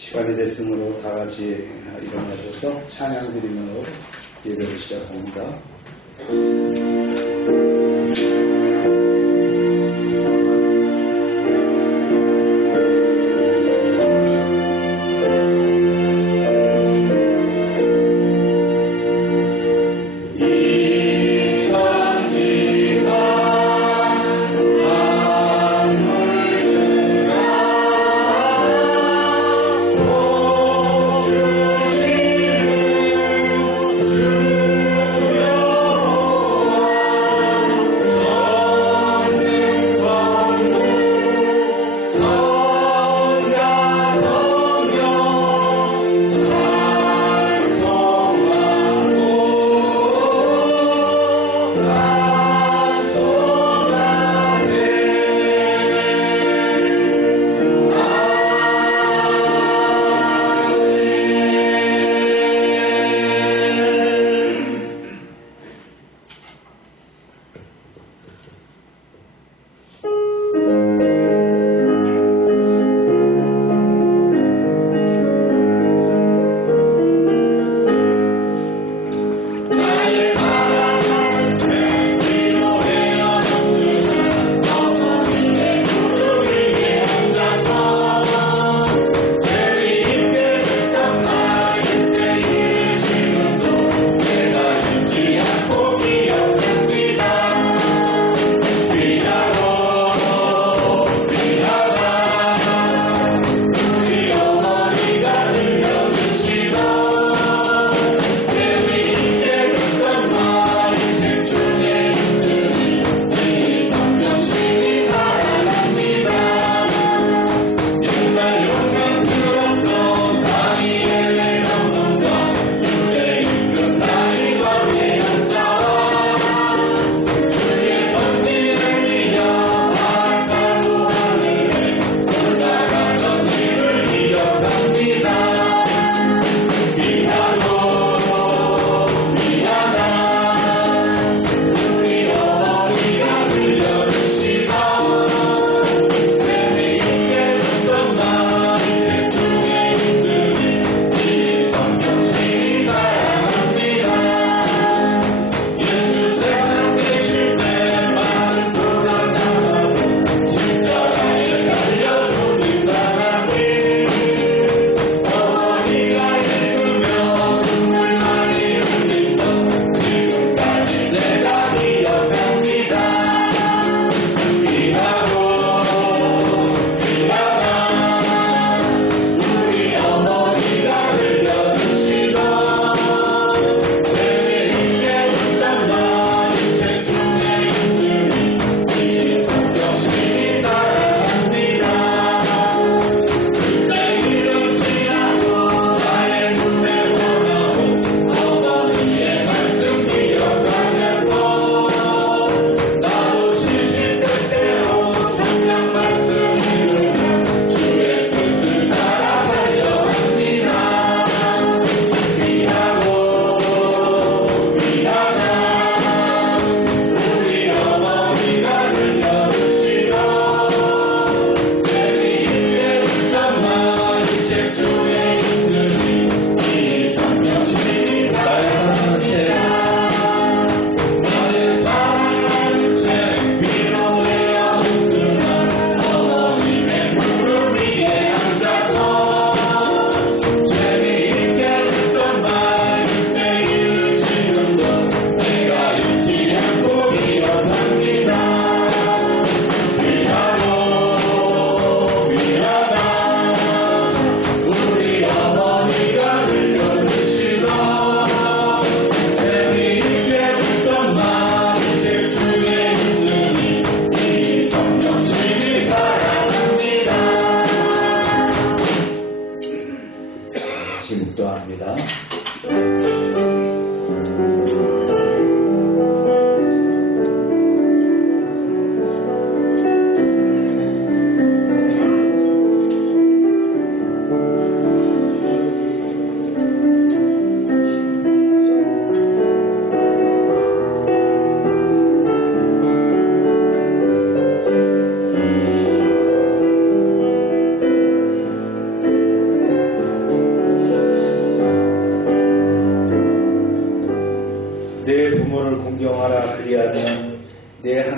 시간이 됐으므로 다 같이 일어나셔서 찬양 드리면서 예배를 시작합니다. Oh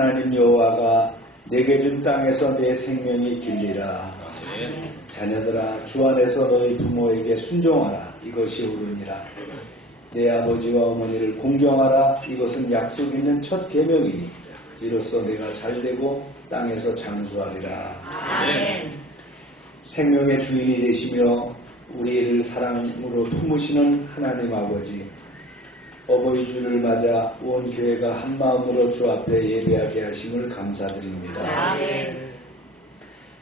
하나님 여호와가 내게 준 땅에서 내 생명이 길리라. 자녀들아 주 안에서 너희 부모에게 순종하라. 이것이 옳으니라. 내 아버지와 어머니를 공경하라. 이것은 약속 있는 첫 계명이니 이로써 내가 잘되고 땅에서 장수하리라. 아멘. 생명의 주인이 되시며 우리를 사랑으로 품으시는 하나님 아버지, 어버이 주를 맞아 온 교회가 한 마음으로 주 앞에 예배하게 하심을 감사드립니다. 아멘.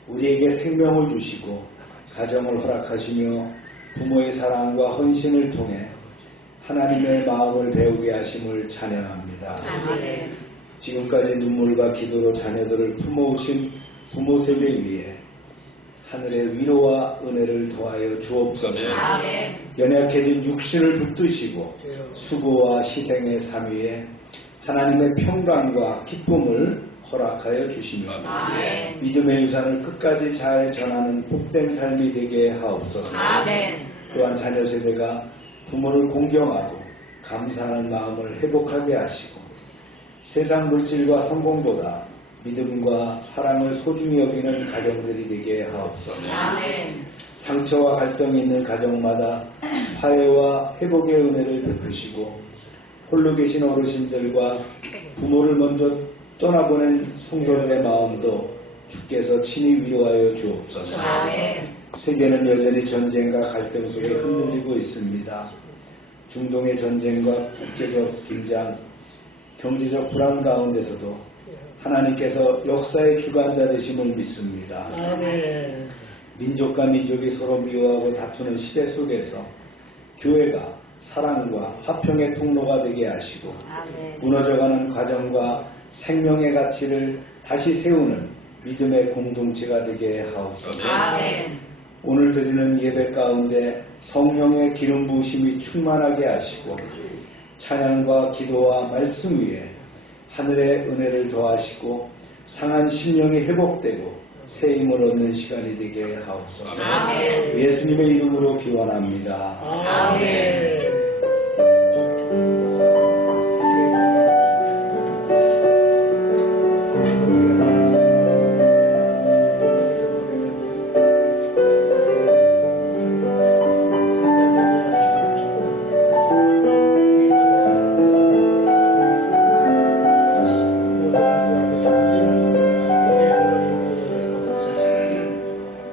우리에게 생명을 주시고 가정을 허락하시며 부모의 사랑과 헌신을 통해 하나님의 마음을 배우게 하심을 찬양합니다. 아멘. 지금까지 눈물과 기도로 자녀들을 품어오신 부모 세대 위에 하늘의 위로와 은혜를 더하여 주옵소서. 아멘. 연약해진 육신을 붙드시고 수고와 희생의 삶 위에 하나님의 평강과 기쁨을 허락하여 주시며 아멘. 믿음의 유산을 끝까지 잘 전하는 복된 삶이 되게 하옵소서. 아멘. 또한 자녀 세대가 부모를 공경하고 감사하는 마음을 회복하게 하시고 세상 물질과 성공보다 믿음과 사랑을 소중히 여기는 가정들이 되게 하옵소서. 아멘. 상처와 갈등이 있는 가정마다 화해와 회복의 은혜를 베푸시고 홀로 계신 어르신들과 부모를 먼저 떠나보낸 성도들의 마음도 주께서 친히 위로하여 주옵소서. 아멘. 세계는 여전히 전쟁과 갈등 속에 흔들리고 있습니다. 중동의 전쟁과 국제적 긴장, 경제적 불안 가운데서도 하나님께서 역사의 주관자 되심을 믿습니다. 아멘. 민족과 민족이 서로 미워하고 다투는 시대 속에서 교회가 사랑과 화평의 통로가 되게 하시고 아멘. 무너져가는 가정과 생명의 가치를 다시 세우는 믿음의 공동체가 되게 하옵소서. 아멘. 오늘 드리는 예배 가운데 성령의 기름 부으심이 충만하게 하시고 찬양과 기도와 말씀 위에 하늘의 은혜를 더하시고 상한 심령이 회복되고 새 힘을 얻는 시간이 되게 하옵소서. 아멘. 예수님의 이름으로 기원합니다. 아멘.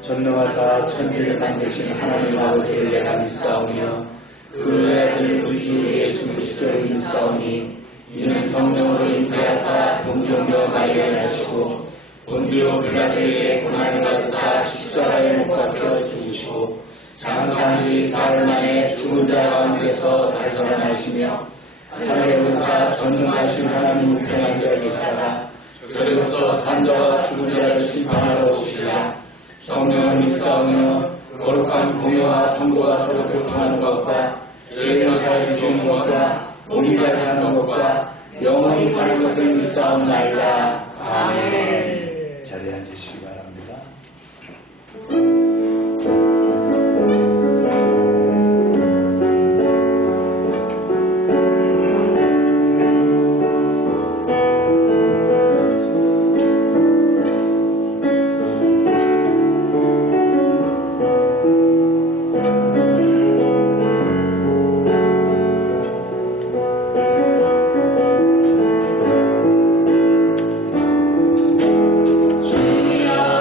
전능하사 천지를 만드신 하나님 아버지를 내가 믿사오며 그 아들 우리 주 예수 그리스도를 믿사오니 이는 성령으로 잉태하사 동정녀 마리아를 하시고 본디오 빌라도에게 고난을 받으사 십자가에 못 박혀 죽으시고 장사한 지 사흘 만에 죽은 자 가운데서 다시 살아나시며 하늘의 은사 전능하신 하나님 우편한 자에 계시다가 그리고서 산자와 죽은 자를 심판하러 오시리라. 성령을 믿사오며 거룩한 공의와 성도가 서로 교통하는 것과 죄를 사해 주는 것과 몸이 다시 하는 것과 영원히 사는 것을 믿사옵나이다. 아멘. 자리에 앉으시기 바랍니다. 주여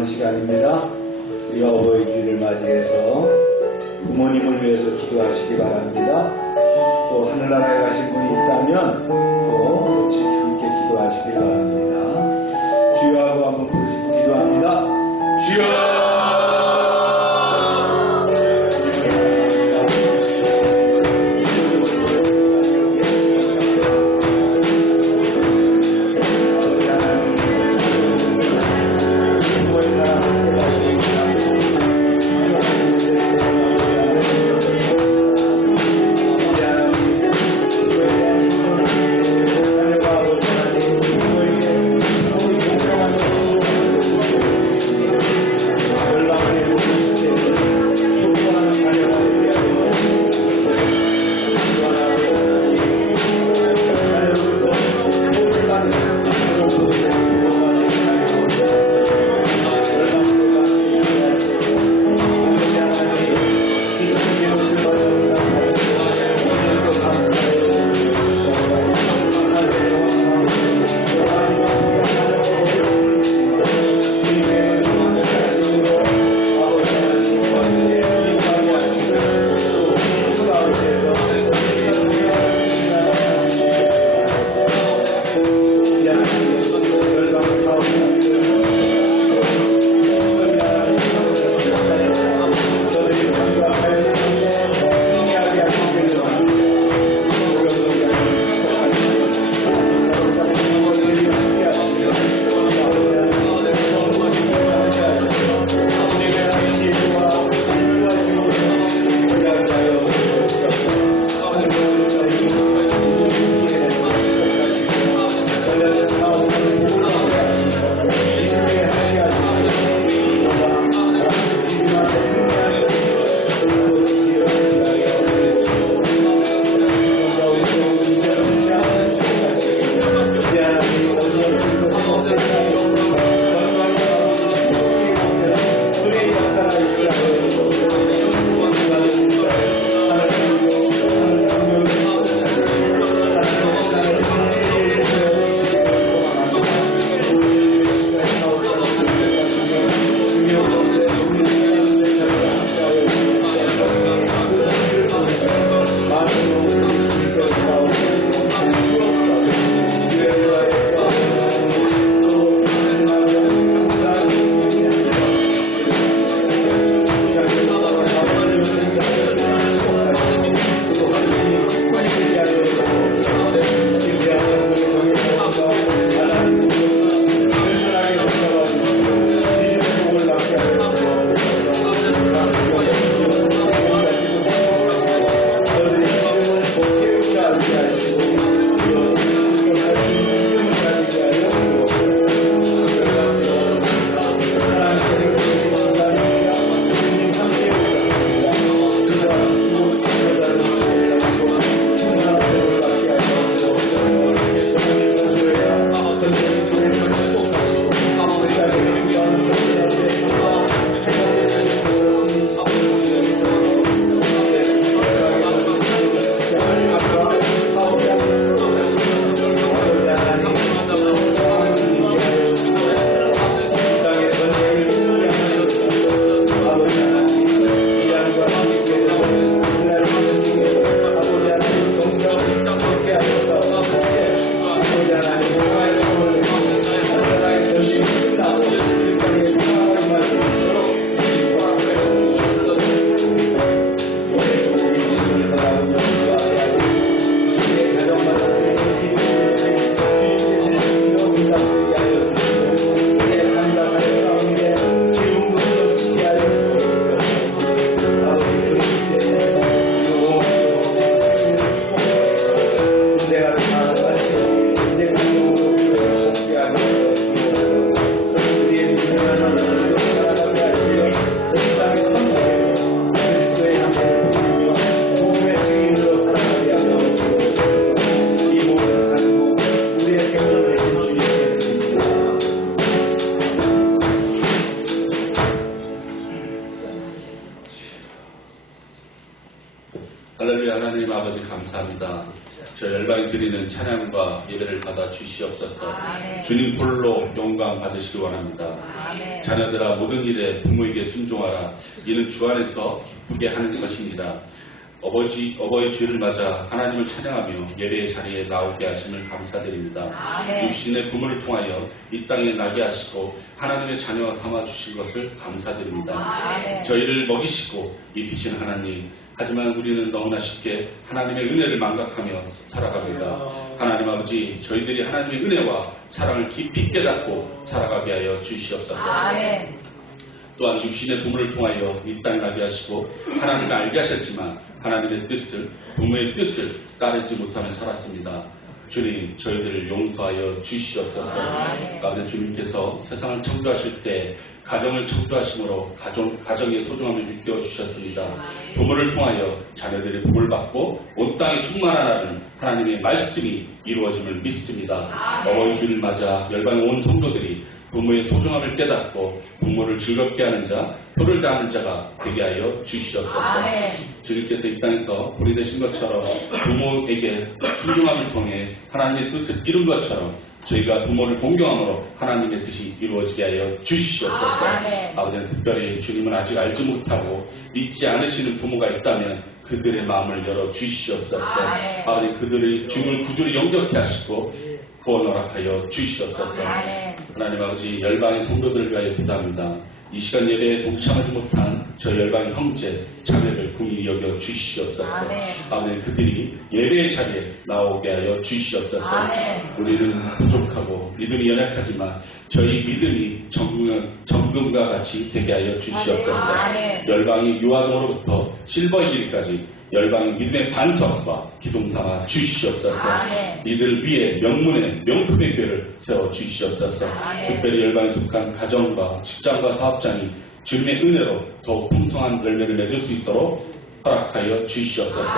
기도하는 시간입니다. 우리가 어버이주일을 맞이해서 부모님을 위해서 기도하시기 바랍니다. 또 하늘나라에 가신 분이 있다면 또 같이 함께 기도하시기 바랍니다. 주여 하고 한번 부르시고 기도합니다. 주여! 저 열방이 드리는 찬양과 예배를 받아 주시옵소서. 아멘. 주님 홀로 영광 받으시기 원합니다. 아멘. 자녀들아 모든 일에 부모에게 순종하라. 이는 주 안에서 기쁘게 하는 것입니다. 어버이 주일을 맞아 하나님을 찬양하며 예배의 자리에 나오게 하심을 감사드립니다. 아멘. 육신의 부모를 통하여 이 땅에 나게 하시고 하나님의 자녀 삼아 주신 것을 감사드립니다. 아멘. 저희를 먹이시고 입히신 하나님, 하지만 우리는 너무나 쉽게 하나님의 은혜를 망각하며 살아갑니다. 하나님 아버지, 저희들이 하나님의 은혜와 사랑을 깊이 깨닫고 살아가게 하여 주시옵소서. 아멘. 또한 육신의 부모를 통하여 이 땅에 나게 하시고 하나님을 알게 하셨지만 하나님의 뜻을, 부모의 뜻을 따르지 못하며 살았습니다. 주님, 저희들을 용서하여 주시옵소서. 아버지, 주님께서 세상을 창조하실 때 가정을 창조하심으로 가정의 소중함을 느껴 주셨습니다. 부모를 통하여 자녀들의 복을 받고 온 땅에 충만하라는 하나님의 말씀이 이루어짐을 믿습니다. 어버이 주일을 맞아 열방의 온 성도들이 부모의 소중함을 깨닫고 부모를 즐겁게 하는 자, 표를 다하는 자가 되게 하여 주시옵소서. 주님께서 이 땅에서 우리 되신 것처럼 부모에게 순종함을 통해 하나님의 뜻을 이룬 것처럼 저희가 부모를 공경함으로 하나님의 뜻이 이루어지게 하여 주시옵소서. 아버지는 특별히 주님은 아직 알지 못하고 믿지 않으시는 부모가 있다면 그들의 마음을 열어 주시옵소서. 아버지, 그들의 주님을 구주로 영접케 하시고 구원 허락하여 주시옵소서. 하나님 아버지, 열방의 성도들을 위하여 기도합니다. 이 시간 예배에 동참하지 못한 저 열방의 형제, 자매를 긍휼히 여겨 주시옵소서. 아버지, 그들이 예배의 자리에 나오게 하여 주시옵소서. 우리는 부족하고 믿음이 연약하지만 저희 믿음이 정금과 같이 되게 하여 주시옵소서. 열방이 유아동으로부터 실버에 이르기까지 열방의 믿음의 반석과 기둥 삼아 주시옵소서. 이들 위에 명문의 명품의 교회를 세워 주시옵소서. 특별히 열방에 속한 가정과 직장과 사업장이 주님의 은혜로 더욱 풍성한 열매를 맺을 수 있도록 허락하여 주시옵소서.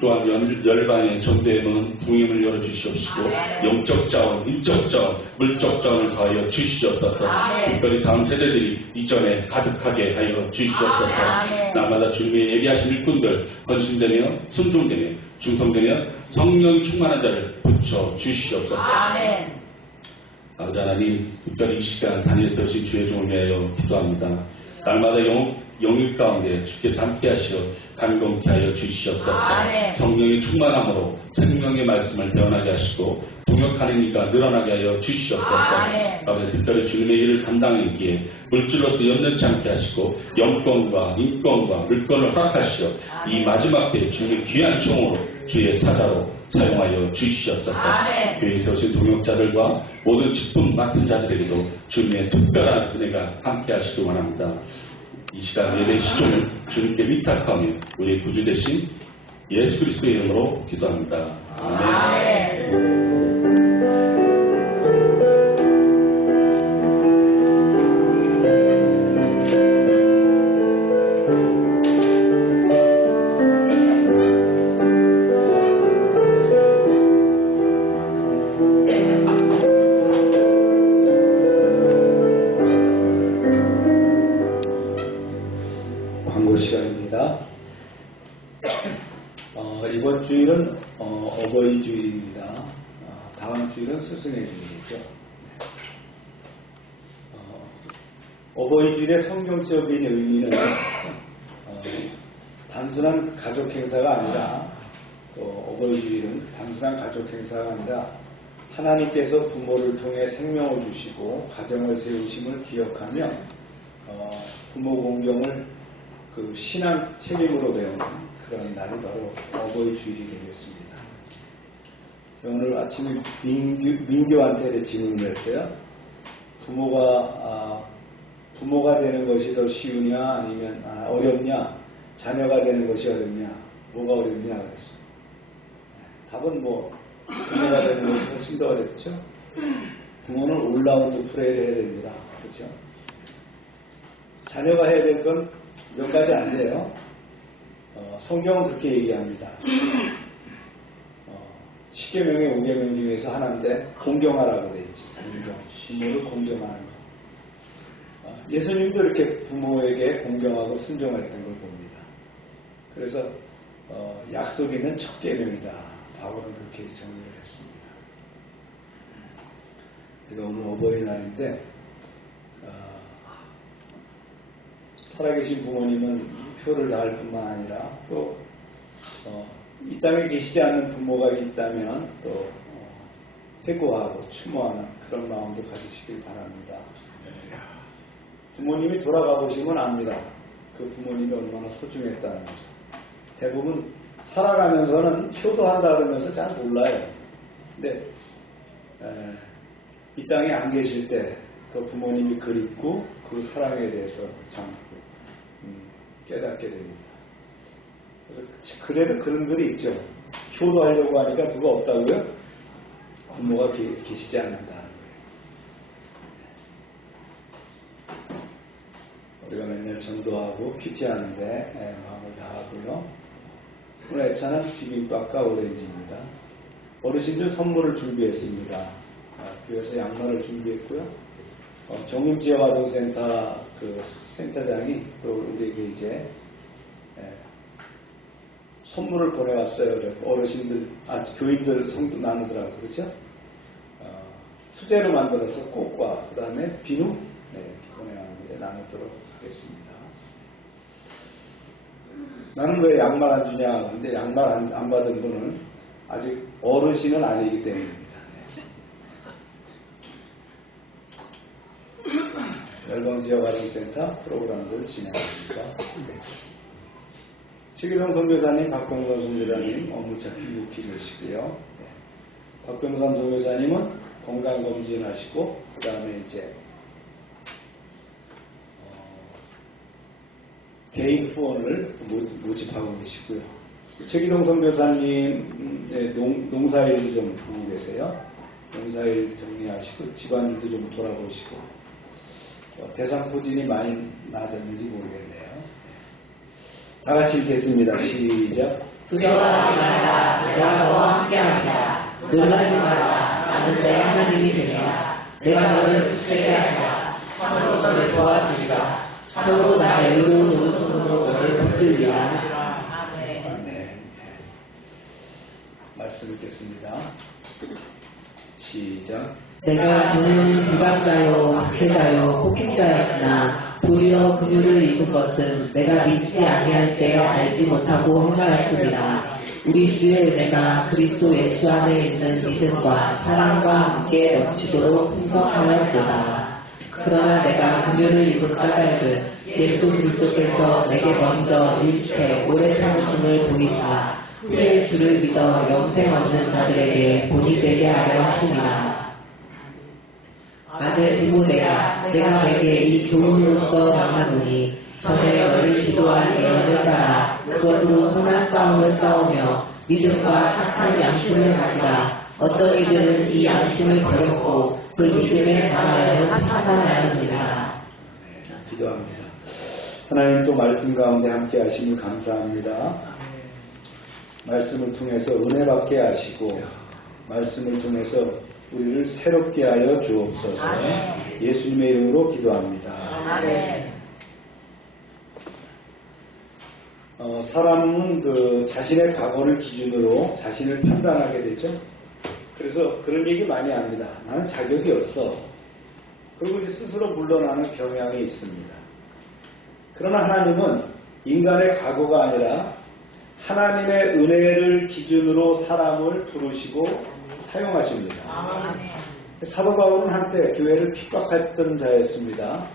또한 열방의 전도에는 부임을 열어주시옵시고 영적 자원, 인적 자원, 물적 자원을 더하여 주시옵소서. 특별히 다음 세대들이 이전에 가득하게 하여 주시옵소서. 날마다 주님의 예비하신 일꾼들 헌신되며 순종되며 충성되며 성령이 충만한 자를 붙여 주시옵소서. 아버지 하나님, 특별히 이 시간 다니엘서 오신 주의 종을 위하여 기도합니다. 날마다 영일 가운데 주께서 함께 하시어 감동케 하여 주시옵소서. 성령의 충만함으로 생명의 말씀을 대언하게 하시고 동역하는 이가 늘어나게 하여 주시옵소서. 아버지, 특별히 주님의 일을 감당하기에 물질로서 연연치 않게 하시고 영권과 인권과 물권을 허락하시어 이 마지막 때에 주님의 귀한 총으로 주의 사자로 사용하여 주시옵소서. 교회에 세우신 동역자들과 모든 직분 맡은 자들에게도 주님의 특별한 은혜가 함께 하시기 원합니다. 이 시간 예배 시종을 주님께 위탁하며 우리의 구주 되신 예수 그리스도의 이름으로 기도합니다. 아멘. 광고 시간입니다. 이번 주일은 어버이 주일입니다. 다음 주일은 스승의 주일이죠. 어버이 주일의 성경적인 의미는 단순한 가족 행사가 아니라, 또 어버이 주일은 단순한 가족 행사가 아니라 하나님께서 부모를 통해 생명을 주시고 가정을 세우심을 기억하며 부모 공경을 그 신앙 책임으로 배우는 그런 날이 바로 어버이 주일이 되겠습니다. 오늘 아침에 민교한테 질문을 했어요. 부모가 되는 것이 더 쉬우냐 아니면 어렵냐, 자녀가 되는 것이 어렵냐, 뭐가 어렵냐 그랬어요. 답은 부모가 되는 것이 훨씬 더 어렵죠. 부모는 올라운드 플레이를 해야 됩니다. 그렇죠? 자녀가 해야 될 건 몇 가지 안 돼요. 성경은 그렇게 얘기합니다. 10계명의 5계명 중에서 하나인데 공경하라고 되어 있지. 부모를 공경하는 거. 예수님도 이렇게 부모에게 공경하고 순종했던 걸 봅니다. 그래서 약속 있는 첫 계명이다. 바울은 이렇게 정리를 했습니다. 그래서 오늘 어버이날인데 살아계신 부모님은 표를 낳을 뿐만 아니라 또 이 땅에 계시지 않는 부모가 있다면 또 회고하고 추모하는 그런 마음도 가지시길 바랍니다. 부모님이 돌아가 보시면 압니다. 그 부모님이 얼마나 소중했다는 것을. 대부분 살아가면서는 효도한다 그러면서 잘 몰라요. 근데 이 땅에 안 계실 때 그 부모님이 그립고 그 사랑에 대해서 참 깨닫게 됩니다. 그래서 그래도 그런 글이 있죠. 효도하려고 하니까 누가 없다고요? 부모가 계시지 않는다는 거예요. 우리가 맨날 전도하고 큐티하는데 마음을 다하고요. 오늘 애차는 비빔밥과 오렌지입니다. 어르신들 선물을 준비했습니다. 교회에서 양말을 준비했고요. 정육지역아동센터 그 센터장이 또 우리에게 이제 선물을 보내왔어요. 어르신들, 교인들 성도 나누더라고요. 그렇죠? 수제로 만들어서 꽃과 그 다음에 비누 보내왔는데 나누도록 하겠습니다. 나는 왜 양말 안 주냐? 근데 양말 안 받은 분은 아직 어르신은 아니기 때문입니다. 열방지역아동센터 프로그램을 진행합니다. 최기동 선교사님, 박병선 선교사님 업무 찾기 6기 계시고요. 박병선 선교사님은 건강검진 하시고 그 다음에 이제 개인 후원을 모집하고 계시고요. 최기동 선교사님 농사일 좀 보고 계세요. 농사일 정리하시고 집안일도 좀 돌아보시고 대상포진이 많이 나아졌는지 모르겠네요. 다 같이 읽겠습니다. 시작. 두려워하지 말라. 내가 너와 함께하리라. 놀라지 말라. 나는 내 하나님이 되리라. 내가 너를 굳세게 하리라. 참으로 너를 도와주리라. 참으로 나의 의로운 손으로 너를 붙들리라. 네. 말씀 읽겠습니다. 시작. 내가 전에는 비방자요, 박해자요, 폭행자였으나 도리어 긍휼을 입은 것은 내가 믿지 아니할 때 알지 못하고 행하였으리라. 우리 주의 은혜가 그리스도 예수 안에 있는 믿음과 사랑과 함께 넘치도록 풍성하였으나 그러나 내가 긍휼을 입은 까닭은 예수 그리스도께서 내게 먼저 일체 오래 참으심을 보이사 후에 주를 믿어 영생 얻는 자들에게 본이 되게 하려 하심이라. 아들 디모데야, 내가 내게 이 교훈으로서 명하노니 전에 너를 지도한 예언을 따라 그것으로 선한 싸움을 싸우며 믿음과 착한 양심을 가지라. 어떤 이들은 이 양심을 버렸고 그 믿음에 관하여 파산하였느니라. 기도합니다. 하나님 또 말씀 가운데 함께 하심을 감사합니다. 말씀을 통해서 은혜 받게 하시고 말씀을 통해서 우리를 새롭게 하여 주옵소서. 예수님의 이름으로 기도합니다. 사람은 그 자신의 과거를 기준으로 자신을 판단하게 되죠. 그래서 그런 얘기 많이 합니다. 나는 자격이 없어. 그리고 이제 스스로 물러나는 경향이 있습니다. 그러나 하나님은 인간의 과거가 아니라 하나님의 은혜를 기준으로 사람을 부르시고 사용하십니다. 사도 바울은 한때 교회를 핍박했던 자였습니다.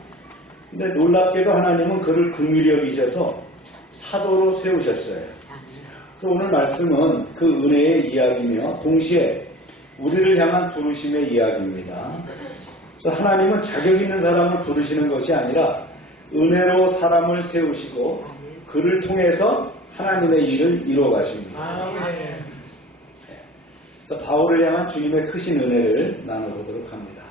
근데 놀랍게도 하나님은 그를 긍휼히 여기셔서 사도로 세우셨어요. 그래서 오늘 말씀은 그 은혜의 이야기며 동시에 우리를 향한 부르심의 이야기입니다. 그래서 하나님은 자격 있는 사람을 부르시는 것이 아니라 은혜로 사람을 세우시고 그를 통해서 하나님의 일을 이루어 가십니다. 그래서 바울을 향한 주님의 크신 은혜를 나눠보도록 합니다.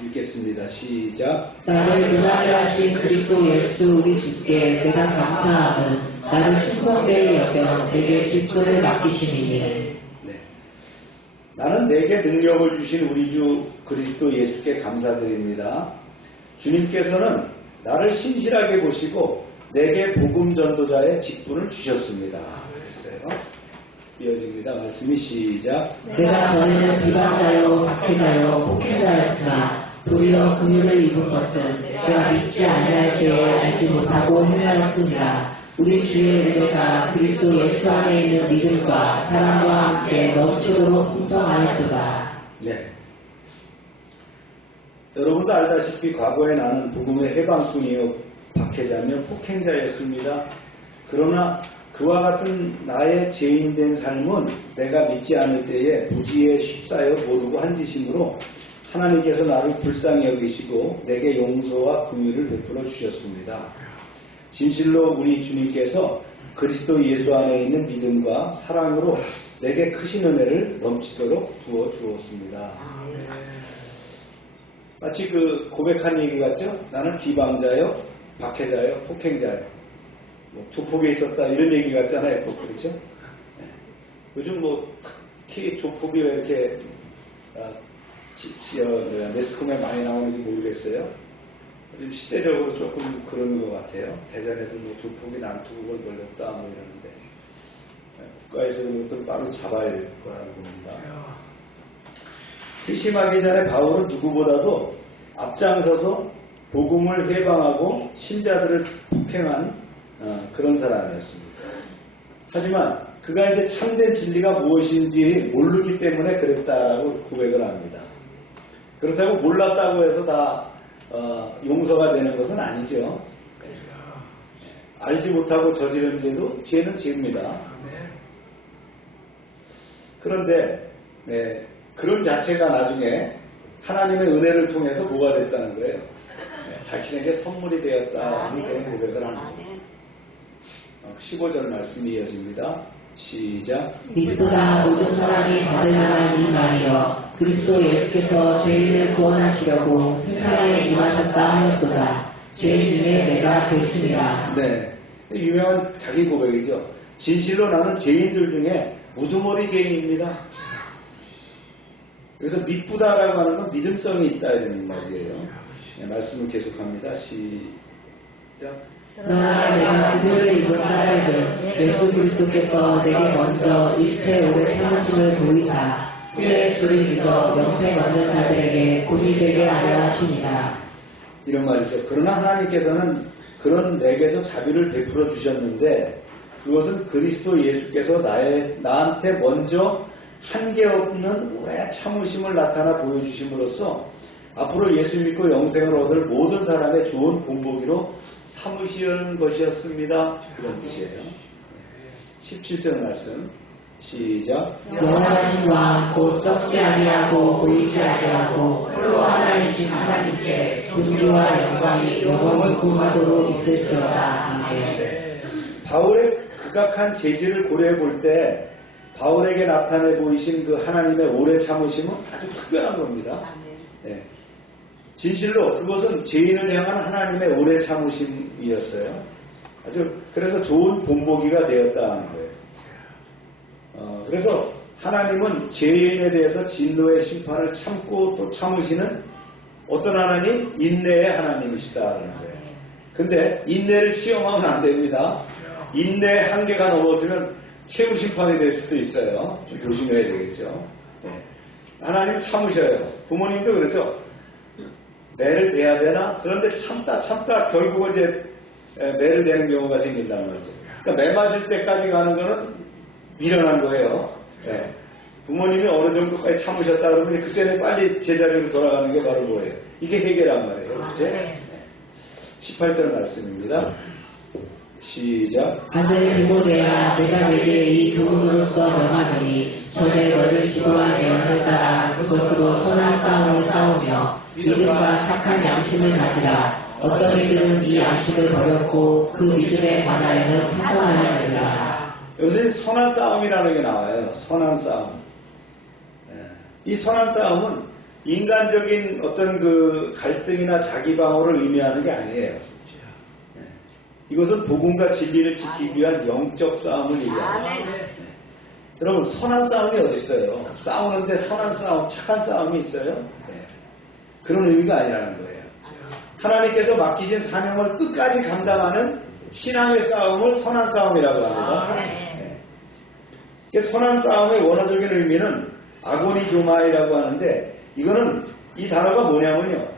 읽겠습니다. 시작. 나를 은하려 하신 그리스도 예수 우리 주께 내가 감사함은 나를 충성되게 여겨 내게 직분을 맡기시니니. 네. 나는 내게 능력을 주신 우리 주 그리스도 예수께 감사드립니다. 주님께서는 나를 신실하게 보시고 내게 복음 전도자의 직분을 주셨습니다. 그랬어요. 이어집니다. 말씀이 시작. 내가 전에는 비방자요 박해자요 폭행자였으나 도리어 긍휼을 입은 것은 내가 믿지 아니할 때에 알지 못하고 행하였습니다. 우리 주의 은혜가 그리스도 예수 안에 있는 믿음과 사랑과 함께 넘치도록 풍성하였도다. 네. 여러분도 알다시피 과거에 나는 복음의 해방꾼이요 박해자며 폭행자였습니다. 그러나 그와 같은 나의 죄인된 삶은 내가 믿지 않을 때에 무지에 쉽사여 모르고 한 짓이므로 하나님께서 나를 불쌍히 여기시고 내게 용서와 긍휼을 베풀어 주셨습니다. 진실로 우리 주님께서 그리스도 예수 안에 있는 믿음과 사랑으로 내게 크신 은혜를 넘치도록 부어 주었습니다. 마치 그 고백한 얘기 같죠? 나는 비방자요, 박해자요, 폭행자요. 뭐 조폭에 있었다 이런 얘기 같잖아요. 그렇죠? 네. 요즘 뭐 특히 조폭이 왜 이렇게 매스컴에 많이 나오는지 모르겠어요. 요즘 시대적으로 조금 그런 것 같아요. 대전에도 뭐 조폭이 난투극을 벌였다 뭐 이러는데 국가에서 그런 것들을 바로 잡아야 될 거라고 봅니다. 회심하기 전에 바울은 누구보다도 앞장서서 복음을 해방하고 신자들을 폭행한 그런 사람이었습니다. 하지만 그가 이제 참된 진리가 무엇인지 모르기 때문에 그랬다라고 고백을 합니다. 그렇다고 몰랐다고 해서 다 용서가 되는 것은 아니죠. 알지 못하고 저지른 죄도 죄는 죄입니다. 그런데 그런 자체가 나중에 하나님의 은혜를 통해서 뭐가 됐다는 거예요. 자신에게 선물이 되었다는 그런 고백을 합니다. 15절 말씀이 이어집니다. 시작. 믿보다 모든 사람이 받을 만한 이 말이여 그리스도 예수께서 죄인을 구원하시려고 세상에 임하셨다 하였도다. 죄 중에 내가 됐습니다. 네, 유명한 자기 고백이죠. 진실로 나는 죄인들 중에 우두머리 죄인입니다. 그래서 믿부다라고 하는 건 믿음성이 있다 이런 말이에요. 네, 말씀을 계속합니다. 시작. 그러나 내가 그들을 입은 까닭은 예수 그리스도께서 내게 먼저 일체 오래 참으심을 보이사 후에 주를 믿어 영생 얻는 자들에게 본이 되게 하려 하시니라. 이런 말이죠. 그러나 하나님께서는 그런 내게서 자비를 베풀어 주셨는데 그것은 그리스도 예수께서 나한테 먼저 한계없는 오래 참으심을 나타나 보여주심으로써 앞으로 예수 믿고 영생을 얻을 모든 사람의 좋은 본보기로 삼으시는 것이었습니다. 이런 뜻이에요. 17절 말씀 시작. 영원하신 왕 곧 썩지 아니하고 보이지 아니하고 홀로 하나이신 하나님께 존귀와 영광이 영원히 구하도록 있을지어다. 아멘. 바울의 극악한 재질을 고려해 볼 때 바울에게 나타내 보이신 그 하나님의 오래 참으심은 아주 특별한 겁니다. 네. 진실로 그것은 죄인을 향한 하나님의 오래 참으심이었어요. 아주 그래서 좋은 본보기가 되었다 하는 거예요. 그래서 하나님은 죄인에 대해서 진노의 심판을 참고 또 참으시는 어떤 하나님? 인내의 하나님이시다라는 거예요. 근데 인내를 시험하면 안 됩니다. 인내의 한계가 넘어서면 최후 심판이 될 수도 있어요. 좀 조심해야 되겠죠. 네. 하나님 참으셔요. 부모님도 그렇죠. 매를 대야 되나? 그런데 참다 결국은 이제 매를 대는 경우가 생긴다는 거죠. 그러니까 매 맞을 때까지 가는 거는 미련한 거예요. 네. 부모님이 어느 정도까지 참으셨다 그러면 그때는 빨리 제자리로 돌아가는 게 바로 뭐예요? 이게 해결한 말이에요. 그렇죠? 네. 18절 말씀입니다. 시작. 아들 디모데야 내가 내게 이 교훈으로서 명하노니 전에 너를 지도한 예언을 따라 그것으로 선한 싸움을 싸우며 믿음과 착한 양심을 가지라. 어떤 이들은 이 양심을 버렸고 그 믿음에 관하여는 평안하느니라. 여기서 선한 싸움이라는 게 나와요. 선한 싸움. 이 선한 싸움은 인간적인 어떤 그 갈등이나 자기 방어를 의미하는 게 아니에요. 이것은 복음과 진리를 지키기 위한 영적 싸움을 얘기합니다. 여러분 선한 싸움이 어디 있어요? 싸우는데 선한 싸움, 착한 싸움이 있어요? 그런 의미가 아니라는 거예요. 하나님께서 맡기신 사명을 끝까지 감당하는 신앙의 싸움을 선한 싸움이라고 합니다. 선한 싸움의 원어적인 의미는 아고니조마이라고 하는데, 이거는 이 단어가 뭐냐면요,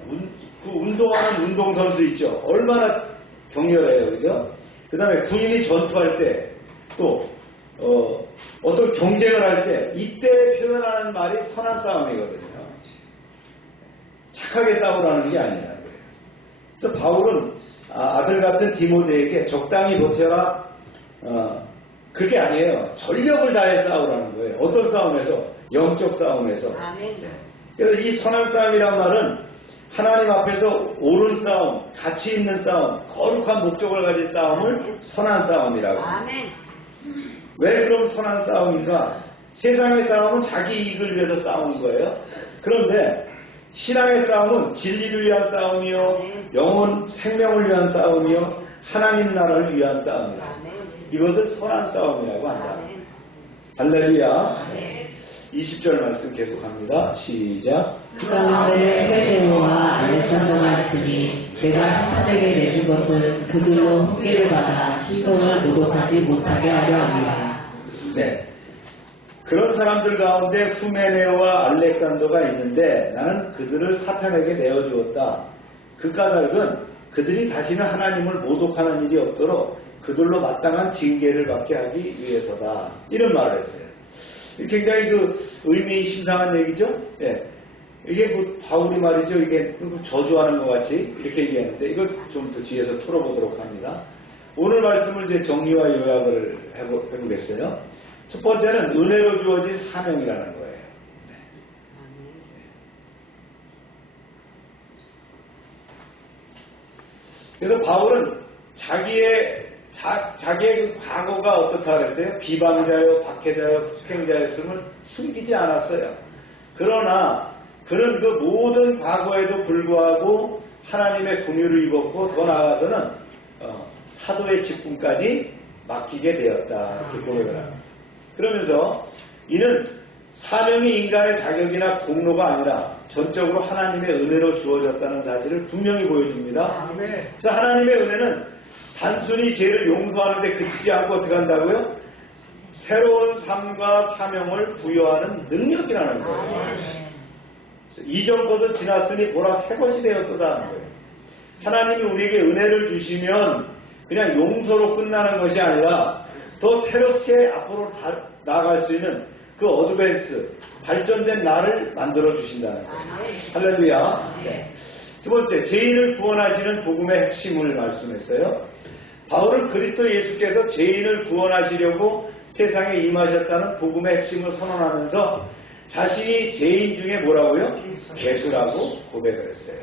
그 운동하는 운동선수 있죠. 얼마나 격렬해요, 그죠? 그 다음에 군인이 전투할 때, 또 어떤 경쟁을 할 때, 이때 표현하는 말이 선한 싸움이거든요. 착하게 싸우라는 게 아니라는 거예요. 그래서 바울은 아들 같은 디모데에게 적당히 버텨라, 그게 아니에요. 전력을 다해 싸우라는 거예요. 어떤 싸움에서? 영적 싸움에서. 그래서 이 선한 싸움이란 말은 하나님 앞에서 옳은 싸움, 가치 있는 싸움, 거룩한 목적을 가진 싸움을 선한 싸움이라고 합니다. 왜 그럼 선한 싸움인가? 세상의 싸움은 자기 이익을 위해서 싸우는 거예요. 그런데 신앙의 싸움은 진리를 위한 싸움이요, 영혼, 생명을 위한 싸움이요, 하나님 나라를 위한 싸움이다. 이것을 선한 싸움이라고 한다. 할렐루야. 20절 말씀 계속합니다. 시작. 그 가운데 헤레오와 알렉산더가 있으니 내가 사탄에게 내준 것은 그들로 훈계를 받아 신성을 모독하지 못하게 하려 합니다. 네. 그런 사람들 가운데 후메네오와 알렉산더가 있는데 나는 그들을 사탄에게 내어주었다. 그 까닭은 그들이 다시는 하나님을 모독하는 일이 없도록 그들로 마땅한 징계를 받게 하기 위해서다. 이런 말을 했어요. 굉장히 의미 심상한 얘기죠? 예. 이게 바울이 말이죠. 이게 저주하는 것 같이 이렇게 얘기하는데, 이걸 좀 더 뒤에서 풀어보도록 합니다. 오늘 말씀을 이제 정리와 요약을 해보겠어요. 첫 번째는 은혜로 주어진 사명이라는 거예요. 네. 그래서 바울은 자기의 그 과거가 어떻다 그랬어요? 비방자요, 박해자요, 폭행자였음을 숨기지 않았어요. 그러나 그는 그 모든 과거에도 불구하고 하나님의 긍휼을 입었고, 더 나아가서는 사도의 직분까지 맡기게 되었다. 이렇게 고백을 합니다. 그러면서 이는 사명이 인간의 자격이나 공로가 아니라 전적으로 하나님의 은혜로 주어졌다는 사실을 분명히 보여줍니다. 그래서 하나님의 은혜는 단순히 죄를 용서하는 데 그치지 않고 어떻게 한다고요? 새로운 삶과 사명을 부여하는 능력이라는 거예요. 이전 것은 지났으니 보라 새 것이 되었도다는 거예요. 하나님이 우리에게 은혜를 주시면 그냥 용서로 끝나는 것이 아니라 더 새롭게 앞으로 나아갈 수 있는 그 어드밴스, 발전된 나를 만들어 주신다는 거예요. 할렐루야. 네. 두 번째, 죄인을 구원하시는 복음의 핵심을 말씀했어요. 바울은 그리스도 예수께서 죄인을 구원하시려고 세상에 임하셨다는 복음의 핵심을 선언하면서 자신이 죄인 중에 뭐라고요? 괴수라고 고백을 했어요.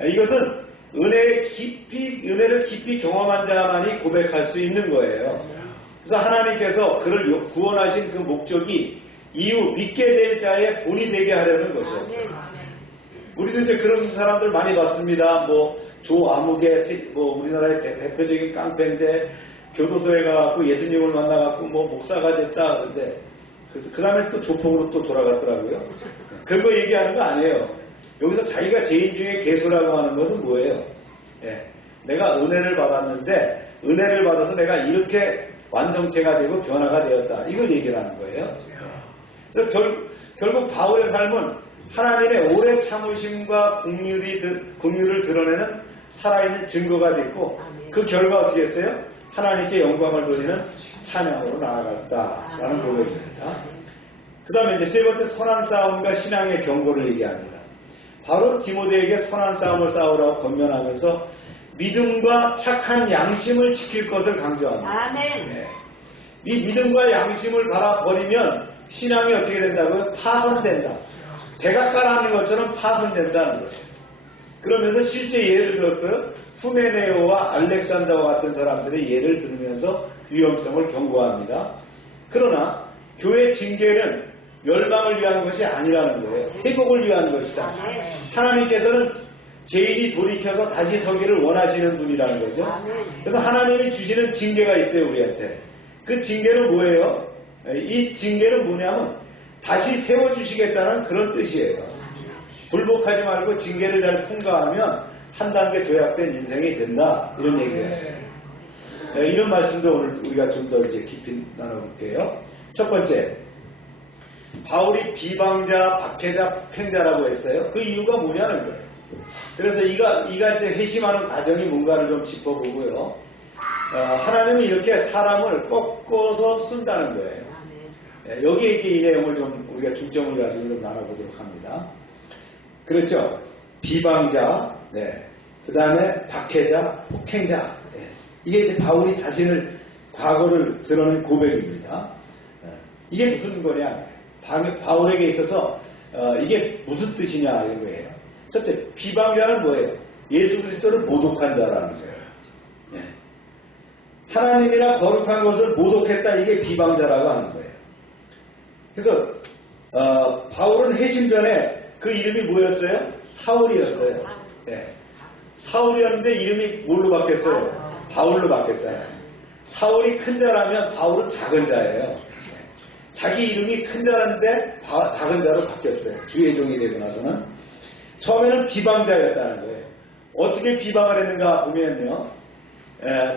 이것은 은혜를 깊이 경험한 자만이 고백할 수 있는 거예요. 그래서 하나님께서 그를 구원하신 그 목적이 이후 믿게 될 자의 본이 되게 하려는 것이었어요. 우리도 이제 그런 사람들 많이 봤습니다. 조아무개, 우리나라의 대표적인 깡패인데 교도소에 가갖고 예수님을 만나갖고 목사가 됐다. 근데 그 다음에 또 조폭으로 또 돌아갔더라고요. 그런 거 얘기하는 거 아니에요. 여기서 자기가 죄인 중에 괴수라고 하는 것은 뭐예요? 예, 내가 은혜를 받았는데 은혜를 받아서 내가 이렇게 완성체가 되고 변화가 되었다. 이걸 얘기를 하는 거예요. 그래서 결국 바울의 삶은 하나님의 오래 참으심과 긍휼을 드러내는 살아있는 증거가 됐고, 그 결과 어떻게 했어요? 하나님께 영광을 돌리는 찬양으로 나아갔다라는 고백입니다. 그 다음에 이제 세 번째, 선한 싸움과 신앙의 경고를 얘기합니다. 바로 디모데에게 선한 싸움을 싸우라고 권면하면서 믿음과 착한 양심을 지킬 것을 강조합니다. 네. 이 믿음과 양심을 버리면 신앙이 어떻게 된다고요? 파손된다. 대각가라는 것처럼 파손된다는 거예요. 그러면서 실제 예를 들었어요. 후메네오와 알렉산더와 같은 사람들의 예를 들으면서 위험성을 경고합니다. 그러나 교회 징계는 멸망을 위한 것이 아니라는 거예요. 회복을 위한 것이다. 하나님께서는 죄인이 돌이켜서 다시 서기를 원하시는 분이라는 거죠. 그래서 하나님이 주시는 징계가 있어요, 우리한테. 그 징계는 뭐예요? 이 징계는 뭐냐면 다시 세워주시겠다는 그런 뜻이에요. 불복하지 말고 징계를 잘 통과하면 한 단계 도약된 인생이 된다. 이런 얘기예요. 이런 말씀도 오늘 우리가 좀 더 이제 깊이 나눠볼게요. 첫 번째, 바울이 비방자, 박해자, 폭행자라고 했어요. 그 이유가 뭐냐는 거예요. 그래서 이가 이제 회심하는 과정이 뭔가를 좀 짚어보고요. 하나님이 이렇게 사람을 꺾어서 쓴다는 거예요. 여기에 이제 이 내용을 좀 우리가 중점을 가지고 좀 나눠보도록 합니다. 그렇죠. 비방자, 그 다음에 박해자, 폭행자. 이게 이제 바울이 자신을 과거를 드러낸 고백입니다. 이게 무슨 거냐? 바울에게 있어서 이게 무슨 뜻이냐 이거예요. 첫째, 비방자는 뭐예요? 예수 그리스도를 모독한 자라는 거예요. 하나님이나 거룩한 것을 모독했다. 이게 비방자라고 하는 거예요. 그래서 바울은 회심 전에 그 이름이 뭐였어요? 사울이었어요. 사울이었는데 이름이 뭘로 바뀌었어요? 바울로 바뀌었잖아요. 사울이 큰 자라면 바울은 작은 자예요. 자기 이름이 큰 자라는데 작은 자로 바뀌었어요. 주의 종이 되고 나서는. 처음에는 비방자였다는 거예요. 어떻게 비방을 했는가 보면요.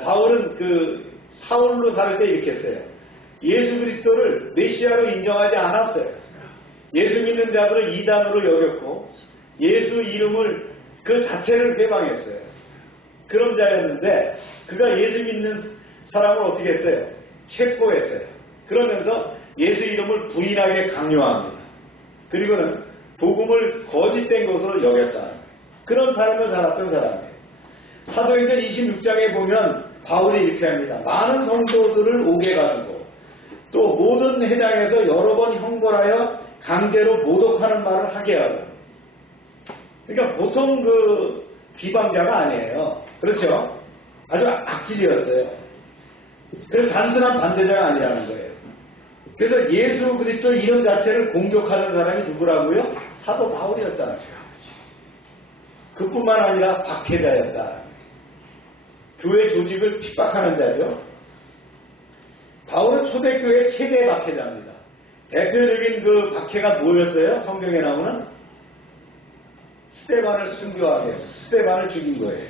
바울은 그 사울로 살 때 이렇게 했어요. 예수 그리스도를 메시아로 인정하지 않았어요. 예수 믿는 자들을 이단으로 여겼고 예수 이름을 그 자체를 회방했어요. 그런 자였는데 그가 예수 믿는 사람을 어떻게 했어요? 체포했어요. 그러면서 예수 이름을 부인하게 강요합니다. 그리고는 복음을 거짓된 것으로 여겼다. 그런 삶을 살았던 사람이에요. 사도행전 26장에 보면 바울이 이렇게 합니다. 많은 성도들을 옥에 가두고 또 모든 회당에서 여러 번 형벌하여 강제로 모독하는 말을 하게 하고. 그러니까 보통 그 비방자가 아니에요. 그렇죠? 아주 악질이었어요. 그래서 단순한 반대자가 아니라는 거예요. 그래서 예수 그리스도 이름 자체를 공격하는 사람이 누구라고요? 사도 바울이었다는 거예요. 그뿐만 아니라 박해자였다. 교회 조직을 핍박하는 자죠. 바울은 초대교회 최대 박해자입니다. 대표적인 그 박해가 뭐였어요? 성경에 나오는 스데반을 순교하게 해서 스데반을 죽인 거예요.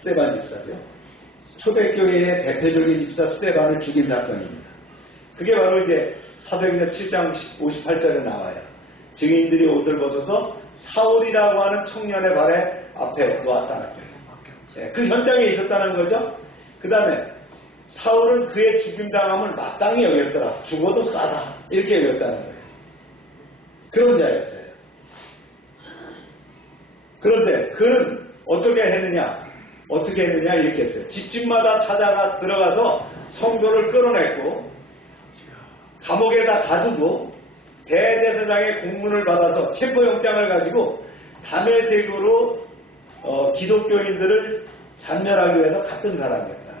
스데반 집사죠. 초대교회의 대표적인 집사 스데반을 죽인 사건입니다. 그게 바로 이제 사도행전 7장 58절에 나와요. 증인들이 옷을 벗어서 사울이라고 하는 청년의 발에 앞에 놓았다는 거예요. 그 현장에 있었다는 거죠. 그 다음에 사울은 그의 죽임당함을 마땅히 여겼더라. 죽어도 싸다. 이렇게 여겼다는 거예요. 그런 자였어요. 그런데 그는 어떻게 했느냐 이렇게 했어요. 집집마다 찾아가 들어가서 성도를 끌어냈고 감옥에다 가두고 대제사장의 공문을 받아서 체포영장을 가지고 다메섹으로 기독교인들을 잔멸하기 위해서 갔던 사람이었다는 거예요.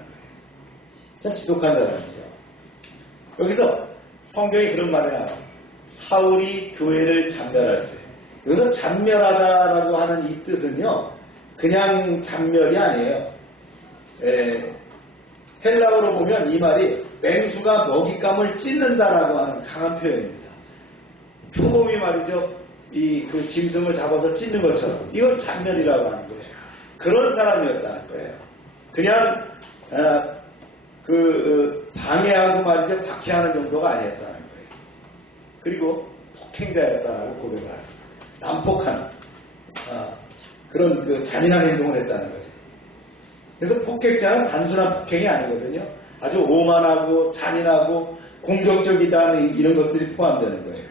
참 지독한 사람이죠. 여기서 성경이 그런 말이 나와요. 사울이 교회를 잔멸했어요. 여기서 잔멸하다라고 하는 이 뜻은요, 그냥 잔멸이 아니에요. 헬라어로 보면 이 말이 맹수가 먹잇감을 찢는다라고 하는 강한 표현입니다. 표범이 말이죠. 그 짐승을 잡아서 찢는 것처럼 이걸 잔멸이라고 하는 거예요. 그런 사람이었다는 거예요. 그냥 방해하고 말이죠. 박해하는 정도가 아니었다는 거예요. 그리고 폭행자였다라고 고백을 합니다. 난폭한 그런 그 잔인한 행동을 했다는 거죠. 그래서 폭행자는 단순한 폭행이 아니거든요. 아주 오만하고 잔인하고 공격적이다는 이런 것들이 포함되는 거예요.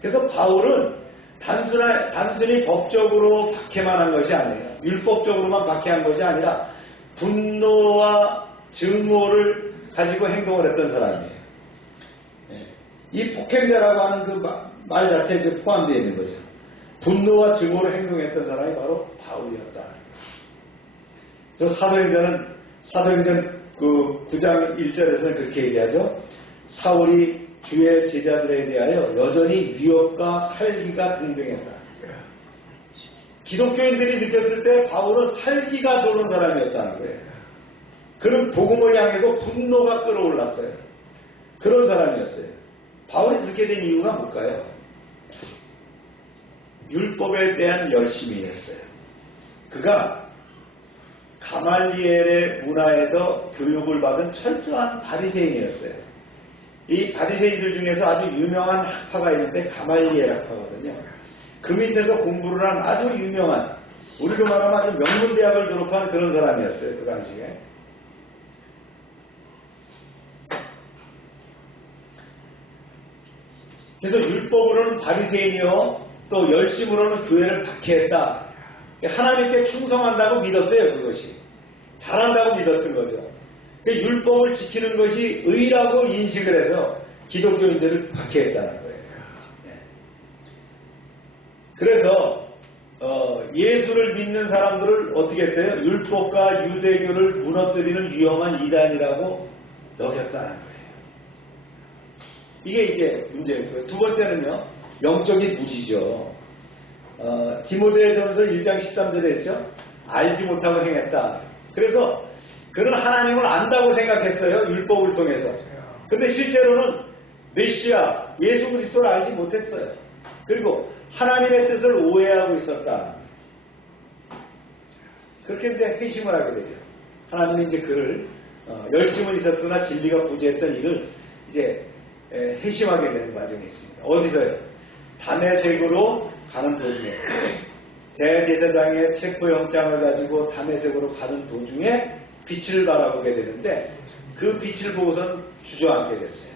그래서 바울은 단순히 법적으로 박해만 한 것이 아니에요. 율법적으로만 박해한 것이 아니라 분노와 증오를 가지고 행동을 했던 사람이에요. 이 폭행자라고 하는 그 말 자체에 포함되어 있는 거죠. 분노와 증오로 행동했던 사람이 바로 바울이었다. 사도행전 그 9장 1절에서는 그렇게 얘기하죠. 사울이 주의 제자들에 대하여 여전히 위협과 살기가 등등했다. 기독교인들이 느꼈을 때 바울은 살기가 도는 사람이었다는 거예요. 그런 복음을 향해서 분노가 끌어올랐어요. 그런 사람이었어요. 바울이 그렇게 된 이유가 뭘까요? 율법에 대한 열심이었어요. 그가 가말리엘의 문화에서 교육을 받은 철저한 바리새인이었어요. 이 바리새인들 중에서 아주 유명한 학파가 있는데 가말리엘 학파거든요. 그 밑에서 공부를 한 아주 유명한, 우리로 말하면 아주 명문대학을 졸업한 그런 사람이었어요. 그 당시에. 그래서 율법으로는 바리새인이요, 또 열심으로는 교회를 박해했다. 하나님께 충성한다고 믿었어요. 그것이 잘한다고 믿었던 거죠. 율법을 지키는 것이 의라고 인식을 해서 기독교인들을 박해했다는 거예요. 그래서 예수를 믿는 사람들을 어떻게 했어요? 율법과 유대교를 무너뜨리는 위험한 이단이라고 여겼다는 거예요. 이게 이제 문제였고요. 두 번째는요, 영적인 무지죠. 디모데전서 1장 13절에 했죠. 알지 못하고 행했다. 그래서 그는 하나님을 안다고 생각했어요. 율법을 통해서. 근데 실제로는 메시아 예수 그리스도를 알지 못했어요. 그리고 하나님의 뜻을 오해하고 있었다. 그렇게 이제 회심을 하게 되죠. 하나님이 이제 그를 열심은 있었으나 진리가 부재했던 이를 이제 회심하게 되는 과정이 있습니다. 어디서요? 다메섹으로 가는 도중에 대제사장의 체포영장을 가지고 다메섹으로 가는 도중에 빛을 바라보게 되는데 그 빛을 보고선 주저앉게 됐어요.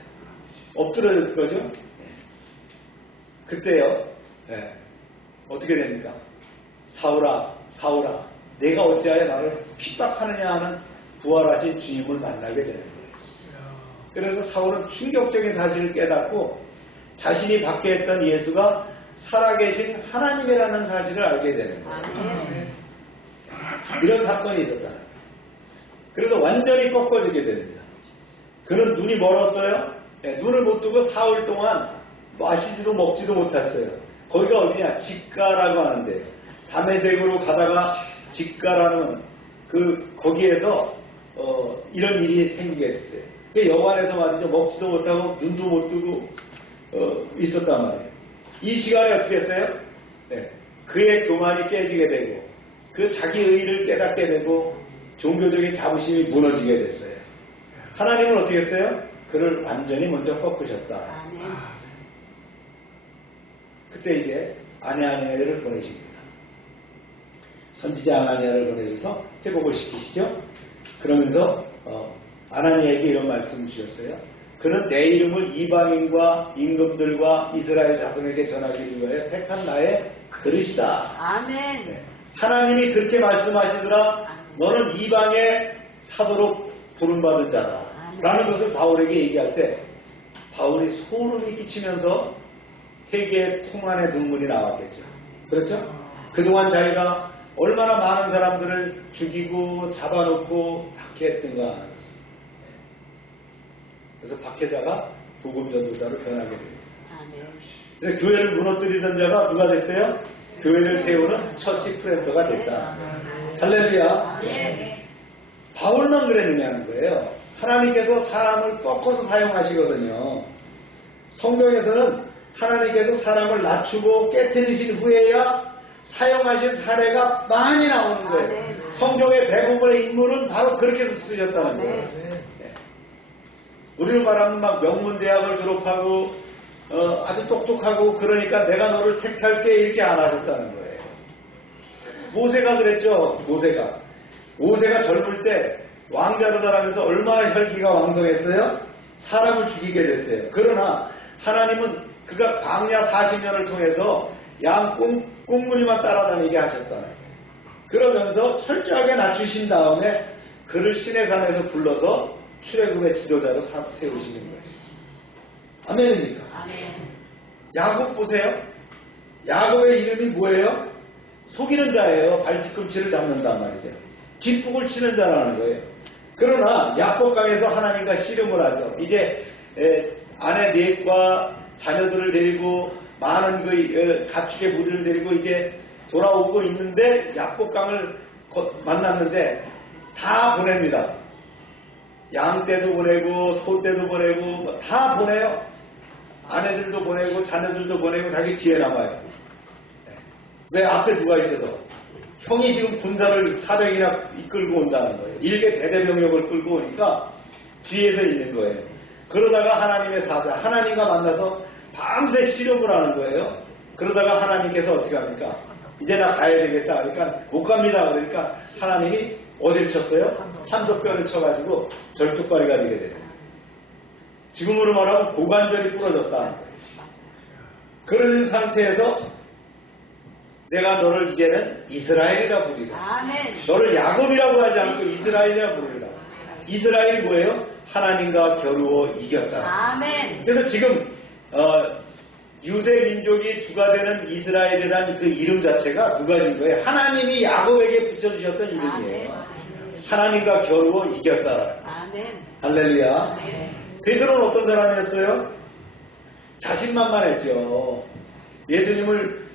엎드려질 거죠? 그때요. 어떻게 됩니까? 사울아 사울아 내가 어찌하여 나를 핍박하느냐 하는 부활하신 주님을 만나게 되는 거예요. 그래서 사울은 충격적인 사실을 깨닫고 자신이 받게 했던 예수가 살아계신 하나님이라는 사실을 알게 되는 거예요. 이런 사건이 있었다. 그래서 완전히 꺾어지게 됩니다. 그는 눈이 멀었어요. 눈을 못 뜨고 사흘 동안 마시지도 먹지도 못했어요. 거기가 어디냐? 직가라고 하는데 다메섹으로 가다가 직가라는 거기에서 이런 일이 생기게 됐어요. 여관에서 말이죠. 먹지도 못하고 눈도 못 뜨고 있었단 말이에요. 이 시간에 어떻게 했어요? 그의 교만이 깨지게 되고 그 자기 의의를 깨닫게 되고 종교적인 자부심이 무너지게 됐어요. 하나님은 어떻게 했어요? 그를 완전히 먼저 꺾으셨다. 그때 이제 아나니아를 보내십니다. 선지자 아나니아를 보내셔서 회복을 시키시죠. 그러면서 아나니아에게 이런 말씀을 주셨어요. 그는 내 이름을 이방인과 임금들과 이스라엘 자손에게 전하기 위하여 택한 나의 그릇이다. 아멘. 하나님이 그렇게 말씀하시더라. 너는 이방의 사도로 부름받은 자다. 라는 것을 바울에게 얘기할 때 바울이 소름이 끼치면서 회개의 통 안에 눈물이 나왔겠죠. 그렇죠? 그동안 자기가 얼마나 많은 사람들을 죽이고 잡아놓고 박해했던가. 그래서 박해자가 복음 전도자로 변하게 됩니다. 그래서 교회를 무너뜨리던 자가 누가 됐어요? 교회를 세우는 처치 프렌터가 됐다. 할렐루야. 바울만 그랬느냐는 거예요. 하나님께서 사람을 꺾어서 사용하시거든요. 성경에서는 하나님께서 사람을 낮추고 깨뜨리신 후에야 사용하신 사례가 많이 나오는 거예요. 성경의 대부분의 인물은 바로 그렇게 해서 쓰셨다는 거예요. 우리를 말하면 막 명문대학을 졸업하고 아주 똑똑하고 그러니까 내가 너를 택할게 이렇게 안 하셨다는 거예요. 모세가 그랬죠. 모세가 젊을 때 왕자로 자라면서 얼마나 혈기가 왕성했어요? 사람을 죽이게 됐어요. 그러나 하나님은 그가 광야 40년을 통해서 양 꽁무니만 따라다니게 하셨다는 거예요. 그러면서 철저하게 낮추신 다음에 그를 시내산에서 불러서 출애굽의 지도자로 세우시는 거예요. 아멘입니까? 야곱 보세요. 야곱의 이름이 뭐예요? 속이는 자예요. 발뒤꿈치를 잡는단 말이죠. 뒷북을 치는 자라는 거예요. 그러나 야복강에서 하나님과 씨름을 하죠. 이제 아내 넷과 자녀들을 데리고 많은 가축의 무리를 데리고 이제 돌아오고 있는데 야복강을 만났는데 다 보냅니다. 양 떼도 보내고 소 떼도 보내고 다 보내요. 아내들도 보내고 자녀들도 보내고 자기 뒤에 남아요. 왜? 앞에 누가 있어서? 형이 지금 군사를 400이나 이끌고 온다는 거예요. 일개 대대병력을 끌고 오니까 뒤에서 있는 거예요. 그러다가 하나님의 사자, 하나님과 만나서 밤새 씨름을 하는 거예요. 그러다가 하나님께서 어떻게 합니까? 이제 나 가야 되겠다. 그러니까 못 갑니다. 그러니까 하나님이 어디를 쳤어요? 한도뼈를 쳐가지고 절뚝발이가 되게 돼요. 지금으로 말하면 고관절이 부러졌다. 그런 상태에서 내가 너를 이제는 이스라엘이라 부르리라. 아멘. 너를 야곱이라고 하지 않고 이스라엘이라 부르리라. 이스라엘이 뭐예요? 하나님과 겨루어 이겼다. 아멘. 그래서 지금 유대 민족이 주가 되는 이스라엘이라는 그 이름 자체가 누가 진 거예요? 하나님이 야곱에게 붙여주셨던 이름이에요. 하나님과 겨루어 이겼다. 아멘. 할렐루야. 네. 베드로는 어떤 사람이었어요? 자신만만했죠. 예수님을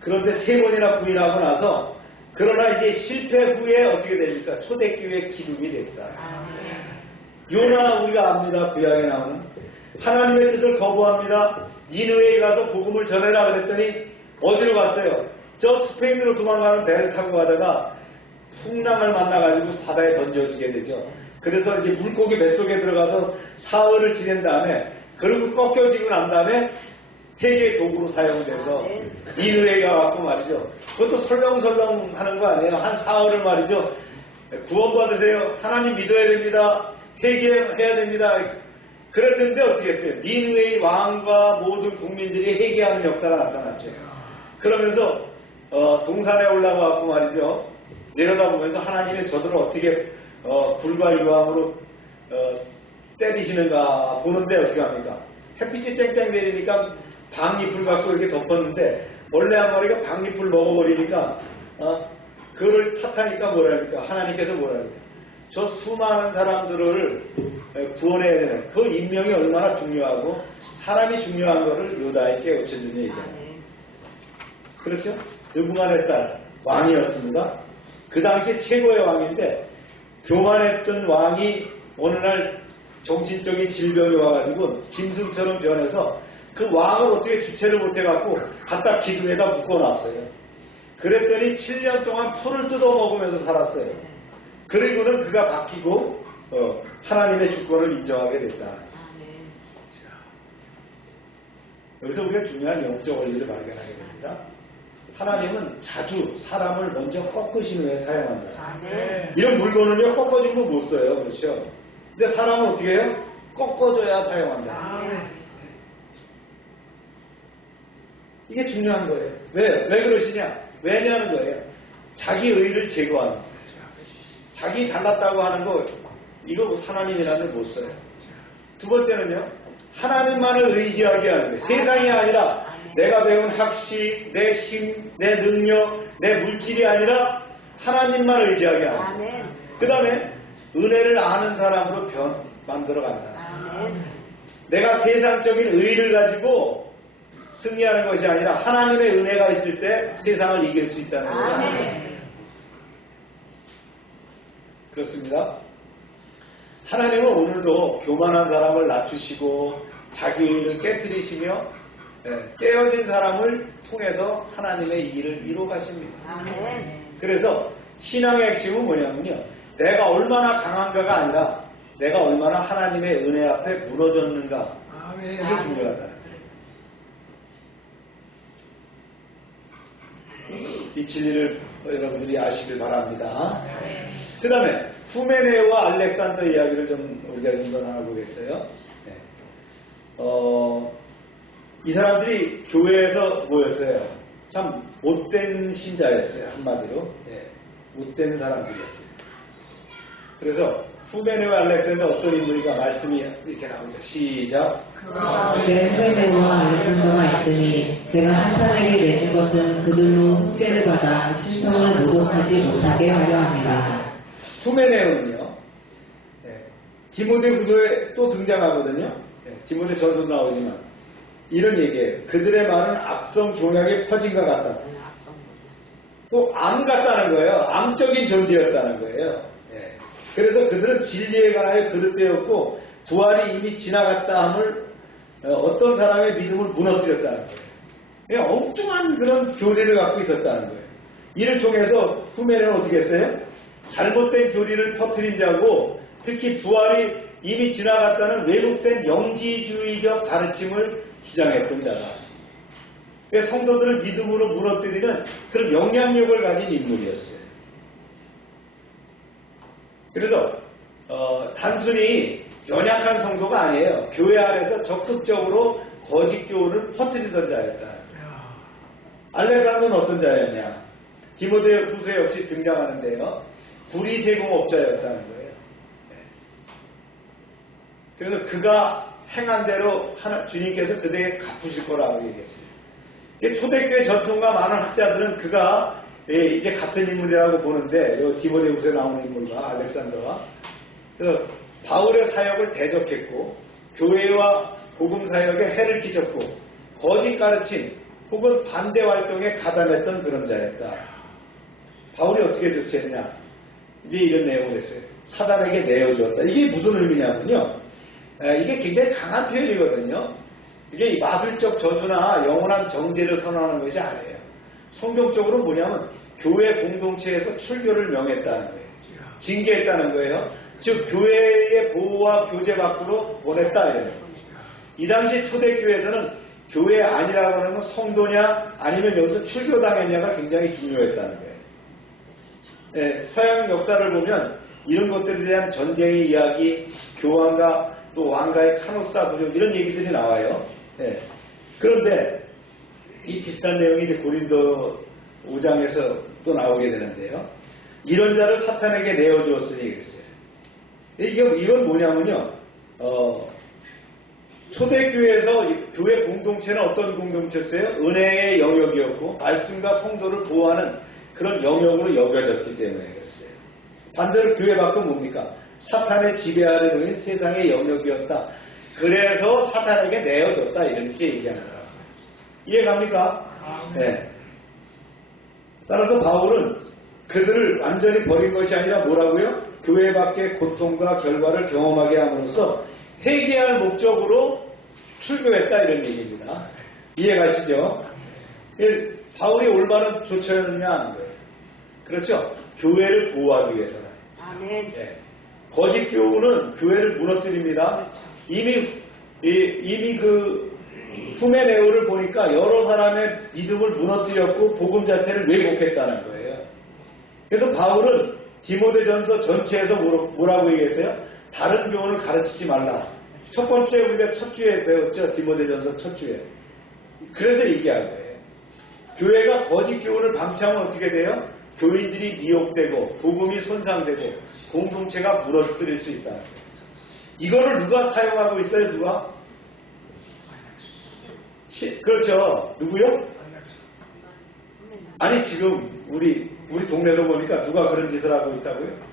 그런데 3번이나 부인하고 나서 그러나 이제 실패 후에 어떻게 됩니까? 초대교회 기둥이 됐다. 아멘. 요나 우리가 압니다. 구약에 나오는 하나님의 뜻을 거부합니다. 니느웨에 가서 복음을 전해라 그랬더니 어디로 갔어요? 저 스페인으로 도망가는 배를 타고 가다가 풍랑을 만나가지고 바다에 던져지게 되죠. 그래서 이제 물고기 뱃속에 들어가서 사흘을 지낸 다음에 그리고 꺾여지고 난 다음에 회개의 도구로 사용돼서 니느웨가 왔고 말이죠. 그것도 설렁설렁 하는 거 아니에요. 한 사흘을 말이죠. 구원받으세요. 하나님 믿어야 됩니다. 회개해야 됩니다. 그랬는데 어떻게 했어요? 니느웨의 왕과 모든 국민들이 회개하는 역사가 나타났죠. 그러면서 동산에 올라가고 말이죠. 내려다보면서 하나님의 저들을 어떻게 불과 유황으로 때리시는가 보는데 어떻게 합니까? 햇빛이 쨍쨍 내리니까 방잎을 갖고 이렇게 덮었는데 원래 한 마리가 방잎을 먹어버리니까 그거를 탓하니까 뭐라 합니까? 하나님께서 뭐라 합니까? 저 수많은 사람들을 구원해야 되는 그 인명이 얼마나 중요하고 사람이 중요한 것을 요다에 깨우쳐주는 얘기예요. 그렇죠? 느부갓네살 왕이었습니다. 그 당시 최고의 왕인데 교만했던 왕이 어느 날 정신적인 질병이 와가지고 짐승처럼 변해서 그 왕을 어떻게 주체를 못해갖고 갖다 기둥에다 묶어놨어요. 그랬더니 7년 동안 풀을 뜯어먹으면서 살았어요. 그리고는 그가 바뀌고 하나님의 주권을 인정하게 됐다. 여기서 우리가 중요한 영적 원리를 발견하게 됩니다. 하나님은 자주 사람을 먼저 꺾으신 후에 사용한다. 이런 물건은요 꺾어주면 못 써요. 그렇죠? 근데 사람은 어떻게 해요? 꺾어줘야 사용한다. 이게 중요한 거예요. 왜 그러시냐? 왜냐는 거예요. 자기 의를 제거하는 거예요. 자기 잘났다고 하는 거 이거 하나님이라는 못 써요. 두 번째는요. 하나님만을 의지하게 하는 거예요. 세상이 아니라 내가 배운 학식, 내 힘, 내 능력, 내 물질이 아니라 하나님만 의지하게 하는 거예요. 그 다음에 은혜를 아는 사람으로 만들어간다. 내가 세상적인 의의를 가지고 승리하는 것이 아니라 하나님의 은혜가 있을 때 세상을 이길 수 있다는 거예요. 그렇습니다. 하나님은 오늘도 교만한 사람을 낮추시고 자기 의를 깨뜨리시며 깨어진 사람을 통해서 하나님의 일을 이루어 가십니다. 그래서 신앙의 핵심은 뭐냐면요. 내가 얼마나 강한가가 아니라 내가 얼마나 하나님의 은혜 앞에 무너졌는가. 이게 중요하다. 이 진리를 여러분들이 아시길 바랍니다. 그 다음에 후메네오와 알렉산더 이야기를 좀 우리가 좀 더 나눠보겠어요. 이 사람들이 교회에서 모였어요. 참 못된 신자였어요. 한마디로. 못된 사람들이었어요. 그래서 후메네오와 알렉산더 어떤 인물인가 말씀이 이렇게 나오죠. 시작. 후메네오와 알렉산더가 있으니 내가 한 사람에게 내준 것은 그들로 훈계를 받아 신성을 모독하지 못하게 하려 합니다. 후메네오는요. 디모데 후서에 또 등장하거든요. 디모데 전서도 나오지만 이런 얘기예요. 그들의 말은 악성 종약에 퍼진 것 같다. 또 암 같다는 거예요. 암적인 존재였다는 거예요. 그래서 그들은 진리에 관하여 그릇되었고 부활이 이미 지나갔다 함을 어떤 사람의 믿음을 무너뜨렸다는 거예요. 그냥 엉뚱한 그런 교리를 갖고 있었다는 거예요. 이를 통해서 후면에는 어떻게 했어요? 잘못된 교리를 퍼뜨린 자고 특히 부활이 이미 지나갔다는 왜곡된 영지주의적 가르침을 주장했던 자다. 성도들을 믿음으로 무너뜨리는 그런 영향력을 가진 인물이었어요. 그래서 단순히 연약한 성도가 아니에요. 교회 안에서 적극적으로 거짓 교훈을 퍼뜨리던 자였다. 알렉산더는 어떤 자였냐? 디모데 후서 역시 등장하는데요. 구리제공업자였다는 거예요. 그래서 그가 행한 대로 주님께서 그대에게 갚으실 거라고 얘기했어요. 초대교회 전통과 많은 학자들은 그가 이제 같은 인물이라고 보는데 디모데 후서에 나오는 인물과 알렉산더와 그래서 바울의 사역을 대적했고 교회와 복음 사역에 해를 끼쳤고 거짓 가르침 혹은 반대 활동에 가담했던 그런 자였다. 바울이 어떻게 조치했냐? 이제 이런 내용을 했어요. 사단에게 내어주었다. 이게 무슨 의미냐면요. 이게 굉장히 강한 표현이거든요. 이게 마술적 저주나 영원한 정죄를 선언하는 것이 아니에요. 성경적으로 뭐냐면 교회 공동체에서 출교를 명했다는 거예요. 징계했다는 거예요. 즉 교회의 보호와 교제 밖으로 보냈다 이래요. 이 당시 초대교회에서는 교회 아니라고 하는 건 성도냐 아니면 여기서 출교당했냐가 굉장히 중요했다는 거예요. 서양 역사를 보면 이런 것들에 대한 전쟁의 이야기, 교황과 또 왕가의 카노사 부족 이런 얘기들이 나와요. 그런데 이 비슷한 내용이 이제 고린도 5장에서 또 나오게 되는데요. 이런 자를 사탄에게 내어주었으니 그랬어요. 이건 뭐냐면요. 초대교회에서 교회 공동체는 어떤 공동체였어요? 은혜의 영역이었고 말씀과 성도를 보호하는 그런 영역으로 여겨졌기 때문에 그랬어요. 반대로 교회 밖은 뭡니까? 사탄의 지배 아래 놓인 세상의 영역이었다. 그래서 사탄에게 내어줬다 이렇게 얘기하는 거예요. 이해갑니까? 네. 따라서 바울은 그들을 완전히 버린 것이 아니라 뭐라고요? 교회 밖의 고통과 결과를 경험하게 함으로써 회개할 목적으로 출교했다 이런 얘기입니다. 이해가시죠? 바울이 올바른 조처였느냐 하는 거예요. 그렇죠? 교회를 보호하기 위해서는. 아멘. 예. 거짓 교훈은 교회를 무너뜨립니다. 이미 그 후메네오를 보니까 여러 사람의 믿음을 무너뜨렸고 복음 자체를 왜곡했다는 거예요. 그래서 바울은 디모데전서 전체에서 뭐라고 얘기했어요? 다른 교훈을 가르치지 말라. 첫 번째 우리가 첫 주에 배웠죠. 디모데전서 첫 주에. 그래서 얘기한 거예요. 교회가 거짓 교훈을 방치하면 어떻게 돼요? 교인들이 미혹되고 복음이 손상되고 공동체가 무너뜨릴 수 있다는 거예요. 이거를 누가 사용하고 있어요? 누가? 그렇죠. 누구요? 아니 지금 우리 동네도 보니까 누가 그런 짓을 하고 있다고요?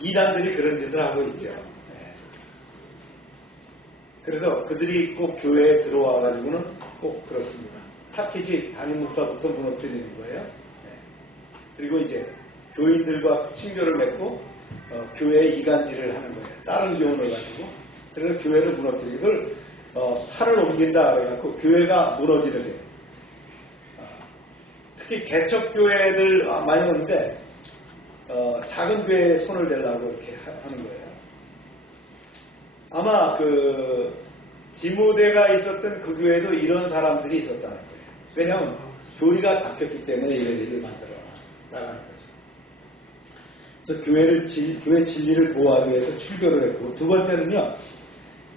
이단들이 그런 짓을 하고 있죠. 네. 그래서 그들이 꼭 교회에 들어와 가지고는 꼭 그렇습니다. 타켓이 담임 목사부터 무너뜨리는 거예요. 네. 그리고 이제 교인들과 친교를 맺고 교회에 이간질을 하는 거예요. 다른 교훈을 가지고. 그래서 교회를 무너뜨리고 그걸 살을 옮긴다 그래갖고 교회가 무너지는 거예요. 특히 개척교회들 많이 오는데 작은 교회에 손을 대려고 이렇게 하는 거예요. 아마 그 디모데가 있었던 그 교회도 이런 사람들이 있었다는 거예요. 왜냐하면 교리가 바뀌었기 때문에 이런 일을 만들어 나가는 거죠. 그래서 교회 진리를 보호하기 위해서 출교를 했고 두 번째는요.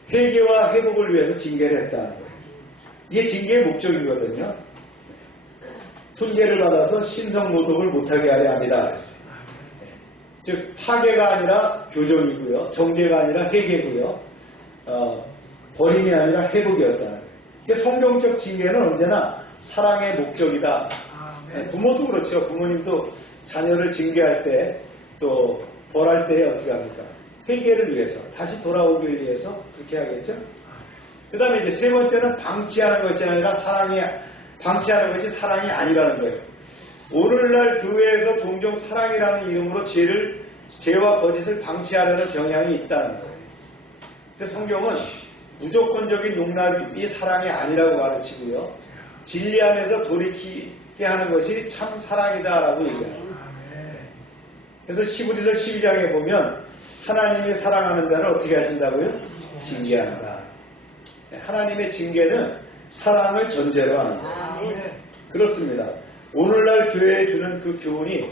회개와 회복을 위해서 징계를 했다는 거예요. 이게 징계의 목적이거든요. 훈계를 받아서 신성모독을 못하게 하려 합니다. 즉 파괴가 아니라 교정이고요. 정죄가 아니라 회개고요. 버림이 아니라 회복이었다는 거예요. 그러니까 성경적 징계는 언제나 사랑의 목적이다. 부모도 그렇죠. 부모님도 자녀를 징계할 때 또 벌할 때 어떻게 합니까? 회개를 위해서 다시 돌아오기 위해서 그렇게 하겠죠. 그 다음에 이제 세 번째는 방치하는 것이 아니라 방치하는 것이 사랑이 아니라는 거예요. 오늘날 교회에서 종종 사랑이라는 이름으로 죄와 거짓을 방치하려는 경향이 있다는 거예요. 그래서 성경은 무조건적인 용납이 사랑이 아니라고 가르치고요. 진리 안에서 돌이키게 하는 것이 참 사랑이다라고 얘기합니다. 그래서 시브리서 12장에 보면 하나님이 사랑하는 자를 어떻게 하신다고요? 징계한다. 하나님의 징계는 사랑을 전제로 합니다. 그렇습니다. 오늘날 교회에 주는 그 교훈이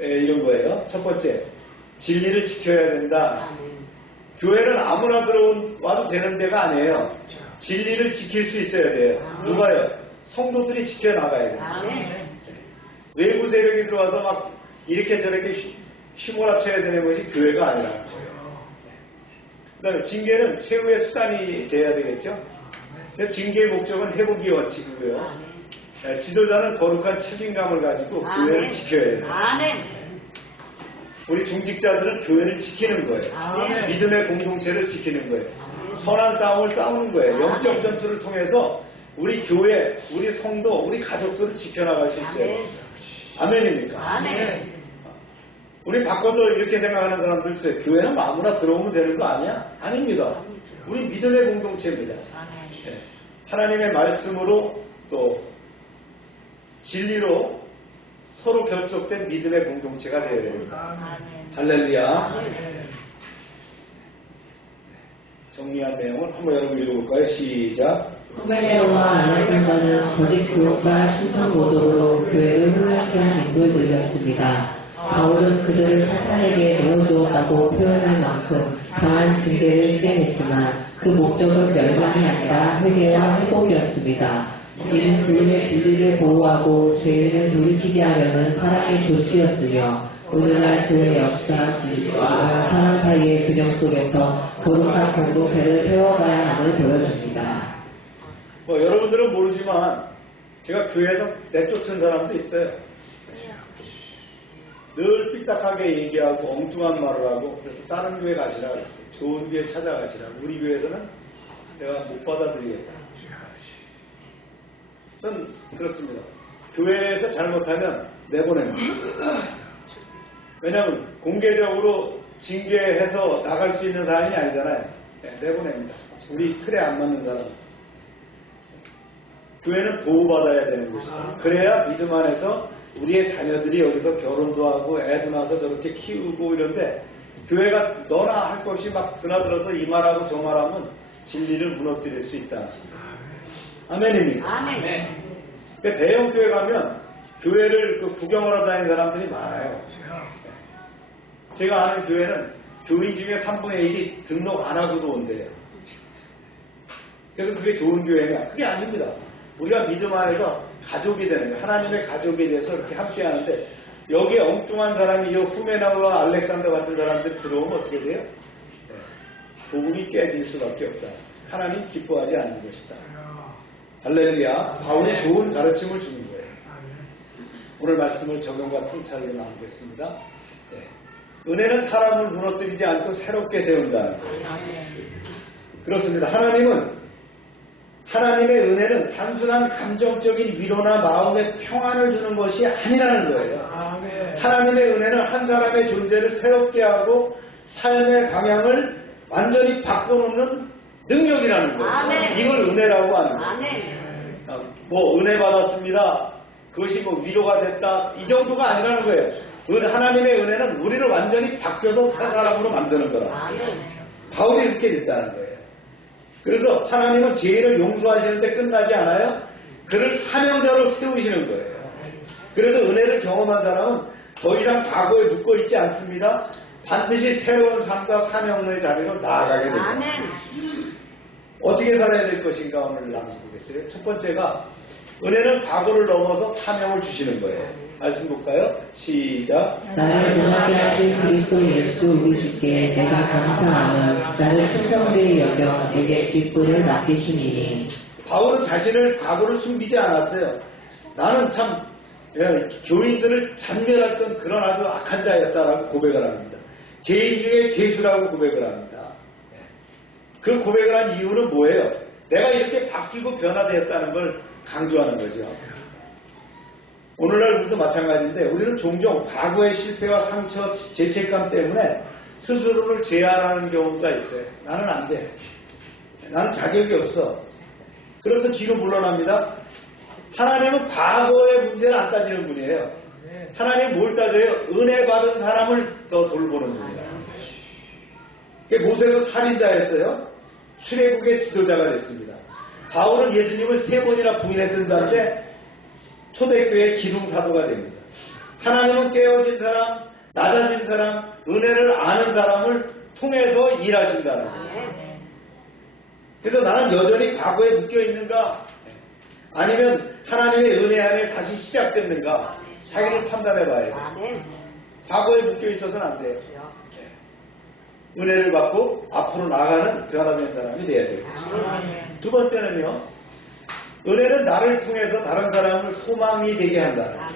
이런 거예요. 첫 번째, 진리를 지켜야 된다. 교회는 아무나 들어와도 되는 데가 아니에요. 진리를 지킬 수 있어야 돼요. 누가요? 성도들이 지켜나가야 돼요. 외부 세력이 들어와서 막 이렇게 저렇게 휘몰아쳐야 되는 것이 교회가 아니라. 그 다음에 징계는 최후의 수단이 돼야 되겠죠. 그래서 징계의 목적은 회복의 원칙이고요. 지도자는 거룩한 책임감을 가지고 교회를 지켜야 돼요. 우리 중직자들은 교회를 지키는 거예요. 믿음의 공동체를 지키는 거예요. 선한 싸움을 싸우는 거예요. 영적 전투를 통해서 우리 교회, 우리 성도, 우리 가족들을 지켜나갈 수 있어요. 아멘입니까? 우리 바꿔서 이렇게 생각하는 사람들 있어요. 교회는 아무나 들어오면 되는 거 아니야? 아닙니다. 우리 믿음의 공동체입니다. 하나님의 말씀으로 또 진리로 서로 결속된 믿음의 공동체가 되어야 됩니다. 할렐루야. 정리한 내용을 한번 여러분 읽어볼까요? 시작. 후베네오와 알렉산더는 거짓 교육과 신성 모독으로 교회를 혼란케 한 인물들이었습니다. 바울은 그들을 사탄에게 내어주었다고 표현할 만큼 강한 징계를 시행했지만 그 목적은 멸망이 아니라 회개와 회복이었습니다. 이는 그들의 진리를 보호하고 죄인을 돌이키게 하려는 사랑의 조치였으며 오늘날 교회 역사, 진리와 사랑 사이의 균형 속에서 거룩한 공동체를 세워가야 함을 보여줍니다. 여러분들은 모르지만 제가 교회에서 내쫓은 사람도 있어요. 늘 삐딱하게 얘기하고 엉뚱한 말을 하고 그래서 다른 교회 가시라 그랬어요. 좋은 교회 찾아가시라. 우리 교회에서는 내가 못 받아들이겠다. 전 그렇습니다. 교회에서 잘못하면 내보냅니다. 왜냐하면 공개적으로 징계해서 나갈 수 있는 사람이 아니잖아요. 내보냅니다. 우리 틀에 안 맞는 사람. 교회는 보호받아야 되는 곳이다. 그래야 믿음 안에서 우리의 자녀들이 여기서 결혼도 하고 애도 낳아서 저렇게 키우고 이런데 교회가 너나 할 것 없이 막 드나들어서 이 말하고 저 말하면 진리를 무너뜨릴 수 있다. 아멘입니까? 아멘. 그러니까 대형 교회 가면 교회를 구경을 하러 다니는 사람들이 많아요. 제가 아는 교회는 교인 중에 3분의 1이 등록 안 하고도 온대요. 그래서 그게 좋은 교회냐? 그게 아닙니다. 우리가 믿음 안에서 가족이 되는 거예요. 하나님의 가족에 대해서 이렇게 함께 하는데 여기에 엉뚱한 사람이 이 후메나와 알렉산더 같은 사람들이 들어오면 어떻게 돼요? 복음이 깨질 수밖에 없다. 하나님 기뻐하지 않는 것이다. 할렐루야. 바울이 좋은 가르침을 주는 거예요. 오늘 말씀을 적용과 통찰로 나누겠습니다. 은혜는 사람을 무너뜨리지 않고 새롭게 세운다는 거예요. 그렇습니다. 하나님의 은혜는 단순한 감정적인 위로나 마음의 평안을 주는 것이 아니라는 거예요. 하나님의 은혜는 한 사람의 존재를 새롭게 하고 삶의 방향을 완전히 바꿔놓는 능력이라는 거예요. 이걸 은혜라고 하는 거예요. 뭐 은혜 받았습니다. 그것이 뭐 위로가 됐다. 이 정도가 아니라는 거예요. 하나님의 은혜는 우리를 완전히 바뀌어서 새 사람으로 만드는 거라. 바울이 이렇게 됐다는 거예요. 그래서 하나님은 죄인을 용서하시는데 끝나지 않아요. 그를 사명자로 세우시는 거예요. 그래서 은혜를 경험한 사람은 더 이상 과거에 눕고 있지 않습니다. 반드시 새로운 삶과 사명의 자리로 나아가게 됩니다. 어떻게 살아야 될 것인가 오늘 나눠보겠어요. 첫 번째가 은혜는 과거를 넘어서 사명을 주시는 거예요. 말씀 볼까요? 시작. 나를 능하게 하신 그리스도 예수 우리 주께 내가 감사하며 나를 충성되이 여겨 내게 직분을 맡기시니. 바울은 자신을 과거를 숨기지 않았어요. 나는 참 교인들을 잔멸했던 그런 아주 악한 자였다라고 고백을 합니다. 죄인 중에 괴수라고 고백을 합니다. 그 고백을 한 이유는 뭐예요? 내가 이렇게 바뀌고 변화되었다는 걸 강조하는 거죠. 오늘날 우리도 마찬가지인데 우리는 종종 과거의 실패와 상처, 죄책감 때문에 스스로를 제한하는 경우가 있어요. 나는 안 돼. 나는 자격이 없어. 그러면서 뒤로 물러납니다. 하나님은 과거의 문제를 안 따지는 분이에요. 하나님 뭘 따져요? 은혜 받은 사람을 더 돌보는 분이다. 모세도 살인자였어요. 출애굽의 지도자가 됐습니다. 바울은 예수님을 3번이나 부인했던 자인데 초대교회 기둥사도가 됩니다. 하나님은 깨어진 사람, 낮아진 사람, 은혜를 아는 사람을 통해서 일하신다는 거예요. 그래서 나는 여전히 과거에 묶여있는가 아니면 하나님의 은혜 안에 다시 시작됐는가 자기를 판단해 봐야 돼요. 과거에 묶여있어서는 안 돼요. 은혜를 받고 앞으로 나가는 변화된 사람이 돼야 돼요. 두 번째는요. 은혜는 나를 통해서 다른 사람을 소망이 되게 한다.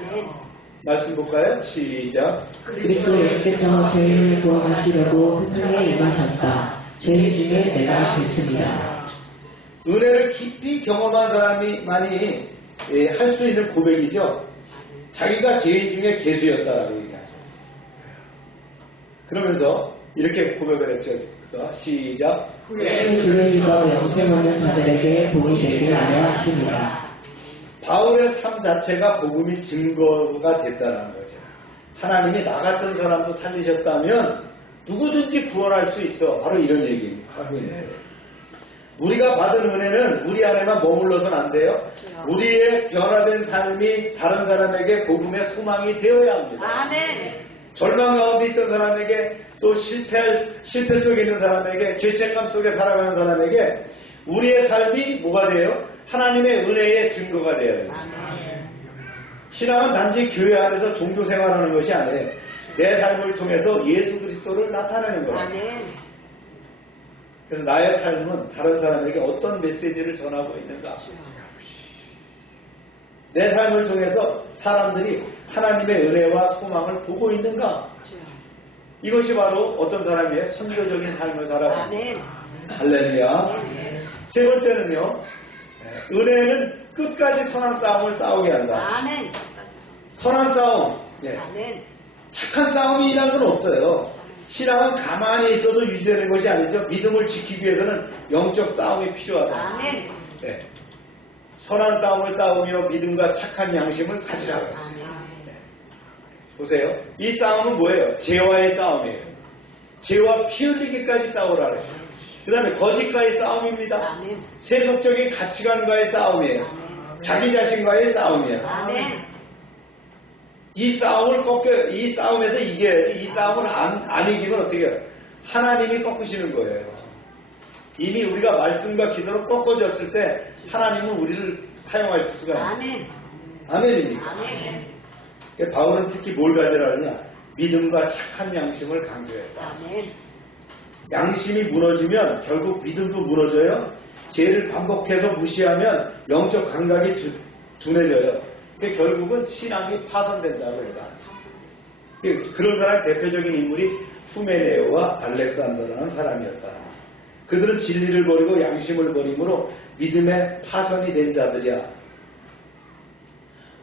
말씀 볼까요? 시작. 그리스도 예수께서 죄인을 구원하시려고 세상에 임하셨다. 죄인 중에 내가 죄습니다. 은혜를 깊이 경험한 사람이만이 할 수 있는 고백이죠. 자기가 죄인 중에 괴수였다라고 얘기하죠. 그러면서 이렇게 고백을 했죠. 시작. 주를 믿어 영생 얻는 자들에게 복이 되게 하려 하십니다. 바울의 삶 자체가 복음이 증거가 됐다는 거죠. 하나님이 나 같은 사람도 살리셨다면 누구든지 구원할 수 있어. 바로 이런 얘기 하고 있는 거예요. 우리가 받은 은혜는 우리 안에만 머물러서는 안 돼요. 우리의 변화된 삶이 다른 사람에게 복음의 소망이 되어야 합니다. 아멘. 절망 가운데 있던 사람에게 또 실패 속에 있는 사람에게 죄책감 속에 살아가는 사람에게 우리의 삶이 뭐가 돼요? 하나님의 은혜의 증거가 되어야 돼요. 신앙은 단지 교회 안에서 종교 생활하는 것이 아니에요. 내 삶을 통해서 예수 그리스도를 나타내는 거예요. 아멘. 그래서 나의 삶은 다른 사람에게 어떤 메시지를 전하고 있는가? 내 삶을 통해서 사람들이 하나님의 은혜와 소망을 보고 있는가? 이것이 바로 어떤 사람의 선교적인 삶을 살아갑니다. 할렐루야. 세 번째는요. 은혜는 끝까지 선한 싸움을 싸우게 한다. 아멘. 선한 싸움. 예. 아멘. 착한 싸움이라는 건 없어요. 신앙은 가만히 있어도 유지되는 것이 아니죠. 믿음을 지키기 위해서는 영적 싸움이 필요하다. 아멘. 네. 선한 싸움을 싸우며 믿음과 착한 양심을 가지라고 했어요. 아멘. 네. 보세요. 이 싸움은 뭐예요? 죄와의 싸움이에요. 죄와 피 흘리기까지 싸우라 그랬어요. 그 다음에 거짓과의 싸움입니다. 아멘. 세속적인 가치관과의 싸움이에요. 아멘. 자기 자신과의 싸움이에요. 아멘. 이 싸움에서 이겨야지. 이 싸움을 안 이기면 어떻게 해요? 하나님이 꺾으시는 거예요. 이미 우리가 말씀과 기도로 꺾어졌을 때 하나님은 우리를 사용하실 수가 있어요. 아멘. 아멘입니까? 아멘. 바울은 특히 뭘 가져라 하냐? 믿음과 착한 양심을 강조했다. 아멘. 양심이 무너지면 결국 믿음도 무너져요. 죄를 반복해서 무시하면 영적 감각이 둔해져요. 결국은 신앙이 파손된다고 해요. 그런 사람의 대표적인 인물이 후메네오와 알렉산더라는 사람이었다. 그들은 진리를 버리고 양심을 버림으로 믿음의 파손이 된 자들이야.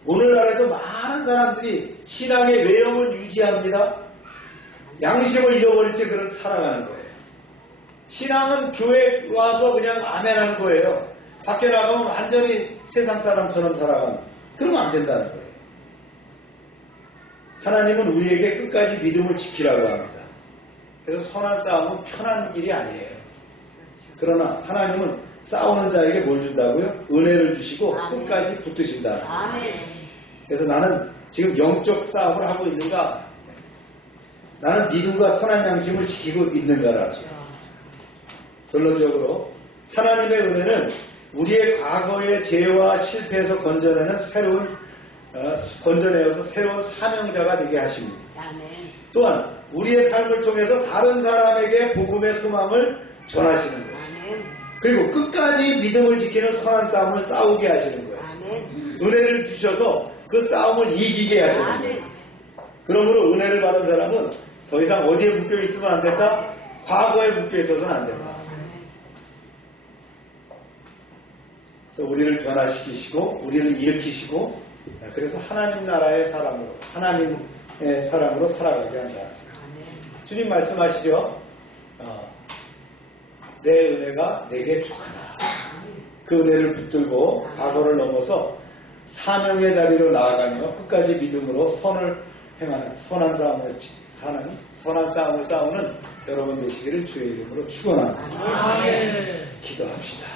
오늘날에도 많은 사람들이 신앙의 외형을 유지합니다. 양심을 잃어버릴 채 그런 살아가는 거예요. 신앙은 교회 와서 그냥 아멘하는 거예요. 밖에 나가면 완전히 세상 사람처럼 살아가는. 그러면 안 된다는 거예요. 하나님은 우리에게 끝까지 믿음을 지키라고 합니다. 그래서 선한 싸움은 편한 길이 아니에요. 그러나 하나님은 싸우는 자에게 뭘 준다고요? 은혜를 주시고 끝까지 붙드신다. 아멘. 그래서 나는 지금 영적 싸움을 하고 있는가? 나는 믿음과 선한 양심을 지키고 있는가라. 결론적으로 하나님의 은혜는 우리의 과거의 죄와 실패에서 건져내어서 새로운 사명자가 되게 하십니다. 아멘. 또한 우리의 삶을 통해서 다른 사람에게 복음의 소망을 전하시는 거예요. 아멘. 그리고 끝까지 믿음을 지키는 선한 싸움을 싸우게 하시는 거예요. 아멘. 은혜를 주셔서 그 싸움을 이기게 하시는 거예요. 아멘. 그러므로 은혜를 받은 사람은 더 이상 어디에 묶여 있으면 안 된다? 과거에 묶여 있어서는 안 된다. 그래서 우리를 변화시키시고 우리를 일으키시고 그래서 하나님 나라의 사람으로 하나님의 사람으로 살아가게 한다. 주님 말씀하시죠. 내 은혜가 내게 족하다. 그 은혜를 붙들고 과거를 넘어서 사명의 자리로 나아가며 끝까지 믿음으로 선을 행하는 선한 싸움을 싸우는 여러분 되시기를 주의 이름으로 축원합니다. 기도합시다.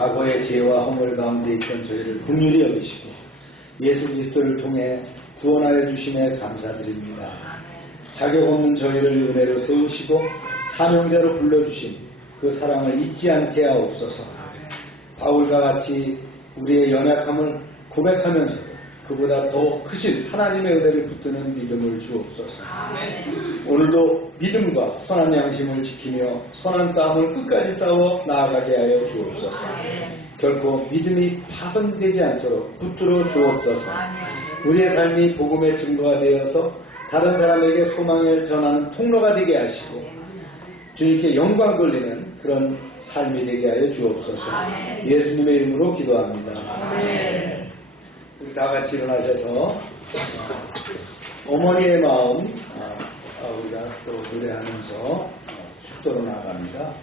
과거의 죄와 허물 가운데 있던 저희를 긍휼히 여기시고 예수 그리스도를 통해 구원하여 주심에 감사드립니다. 자격 없는 저희를 은혜로 세우시고 사명자로 불러주신 그 사랑을 잊지 않게 하옵소서. 바울과 같이 우리의 연약함을 고백하면서도 그보다 더 크신 하나님의 은혜를 붙드는 믿음을 주옵소서. 오늘도 믿음과 선한 양심을 지키며 선한 싸움을 끝까지 싸워 나아가게 하여 주옵소서. 결코 믿음이 파손되지 않도록 붙들어 주옵소서. 우리의 삶이 복음의 증거가 되어서 다른 사람에게 소망을 전하는 통로가 되게 하시고 주님께 영광 돌리는 그런 삶이 되게 하여 주옵소서. 예수님의 이름으로 기도합니다. 우리 다 같이 일어나셔서 어머니의 마음 우리가 또 노래하면서 축도로 나아갑니다.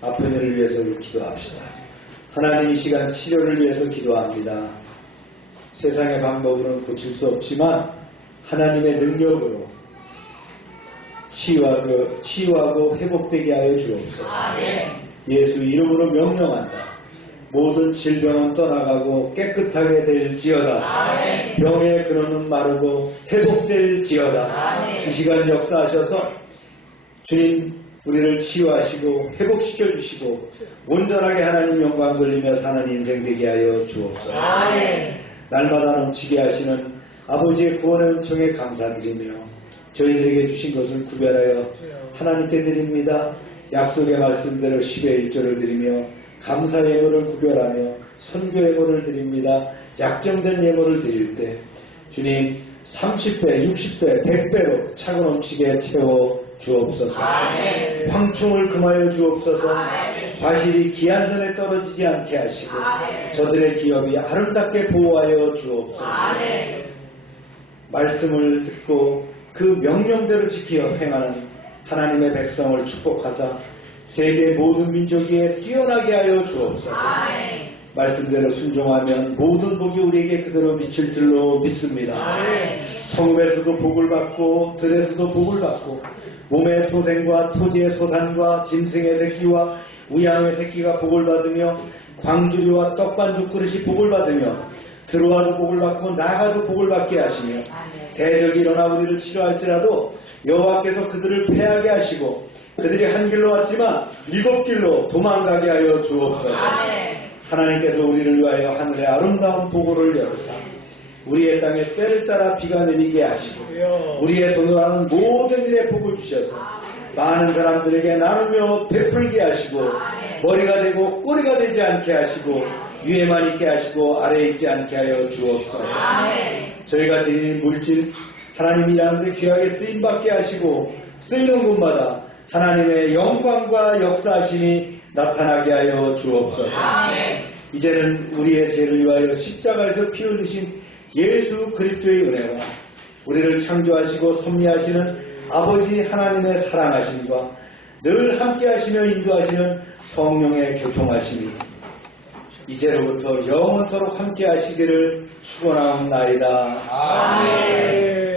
아픈 이를 위해서 기도합시다. 하나님, 이 시간 치료를 위해서 기도합니다. 세상의 방법으로는 고칠 수 없지만 하나님의 능력으로 치유하고 회복되게 하여 주옵소서. 예수 이름으로 명령한다. 모든 질병은 떠나가고 깨끗하게 될지어다. 병의 근원은 마르고 회복될지어다. 이 시간 역사하셔서 주님 우리를 치유하시고 회복시켜 주시고 온전하게 하나님 영광 돌리며 사는 인생 되게 하여 주옵소서. 날마다 넘치게 하시는 아버지의 구원의 은총에 감사드리며 저희들에게 주신 것을 구별하여 하나님께 드립니다. 약속의 말씀대로 10의 1조를 드리며 감사의 예물을 구별하며 선교 예물을 드립니다. 약정된 예물을 드릴 때 주님 30배, 60배, 100배로 차고 넘치게 채워 주옵소서. 황충을 금하여 주옵소서. 과실이 기한전에 떨어지지 않게 하시고 저들의 기업이 아름답게 보호하여 주옵소서. 말씀을 듣고 그 명령대로 지키어 행하는 하나님의 백성을 축복하사 세계 모든 민족에 뛰어나게 하여 주옵소서. 말씀대로 순종하면 모든 복이 우리에게 그대로 미칠 줄로 믿습니다. 성읍에서도 복을 받고 들에서도 복을 받고 몸의 소생과 토지의 소산과 짐승의 새끼와 우양의 새끼가 복을 받으며 광주리와 떡반죽 그릇이 복을 받으며 들어와도 복을 받고 나가도 복을 받게 하시며 대적이 일어나 우리를 치료할지라도 여호와께서 그들을 패하게 하시고 그들이 한 길로 왔지만 7길로 도망가게 하여 주옵소서. 하나님께서 우리를 위하여 하늘의 아름다운 보고를 열사 우리의 땅에 때를 따라 비가 내리게 하시고 우리의 손으로 하는 모든 일에 복을 주셔서 많은 사람들에게 나누며 베풀게 하시고 머리가 되고 꼬리가 되지 않게 하시고 위에만 있게 하시고 아래에 있지 않게 하여 주옵소서. 저희가 드리는 물질 하나님이라는데 귀하게 쓰임받게 하시고 쓰이는 곳마다 하나님의 영광과 역사하심이 나타나게 하여 주옵소서. 이제는 우리의 죄를 위하여 십자가에서 피 흘리신 예수 그리스도의 은혜와 우리를 창조하시고 섭리하시는 아버지 하나님의 사랑하심과 늘 함께하시며 인도하시는 성령의 교통하심이 이제로부터 영원토록 함께하시기를 축원하옵나이다. 아멘.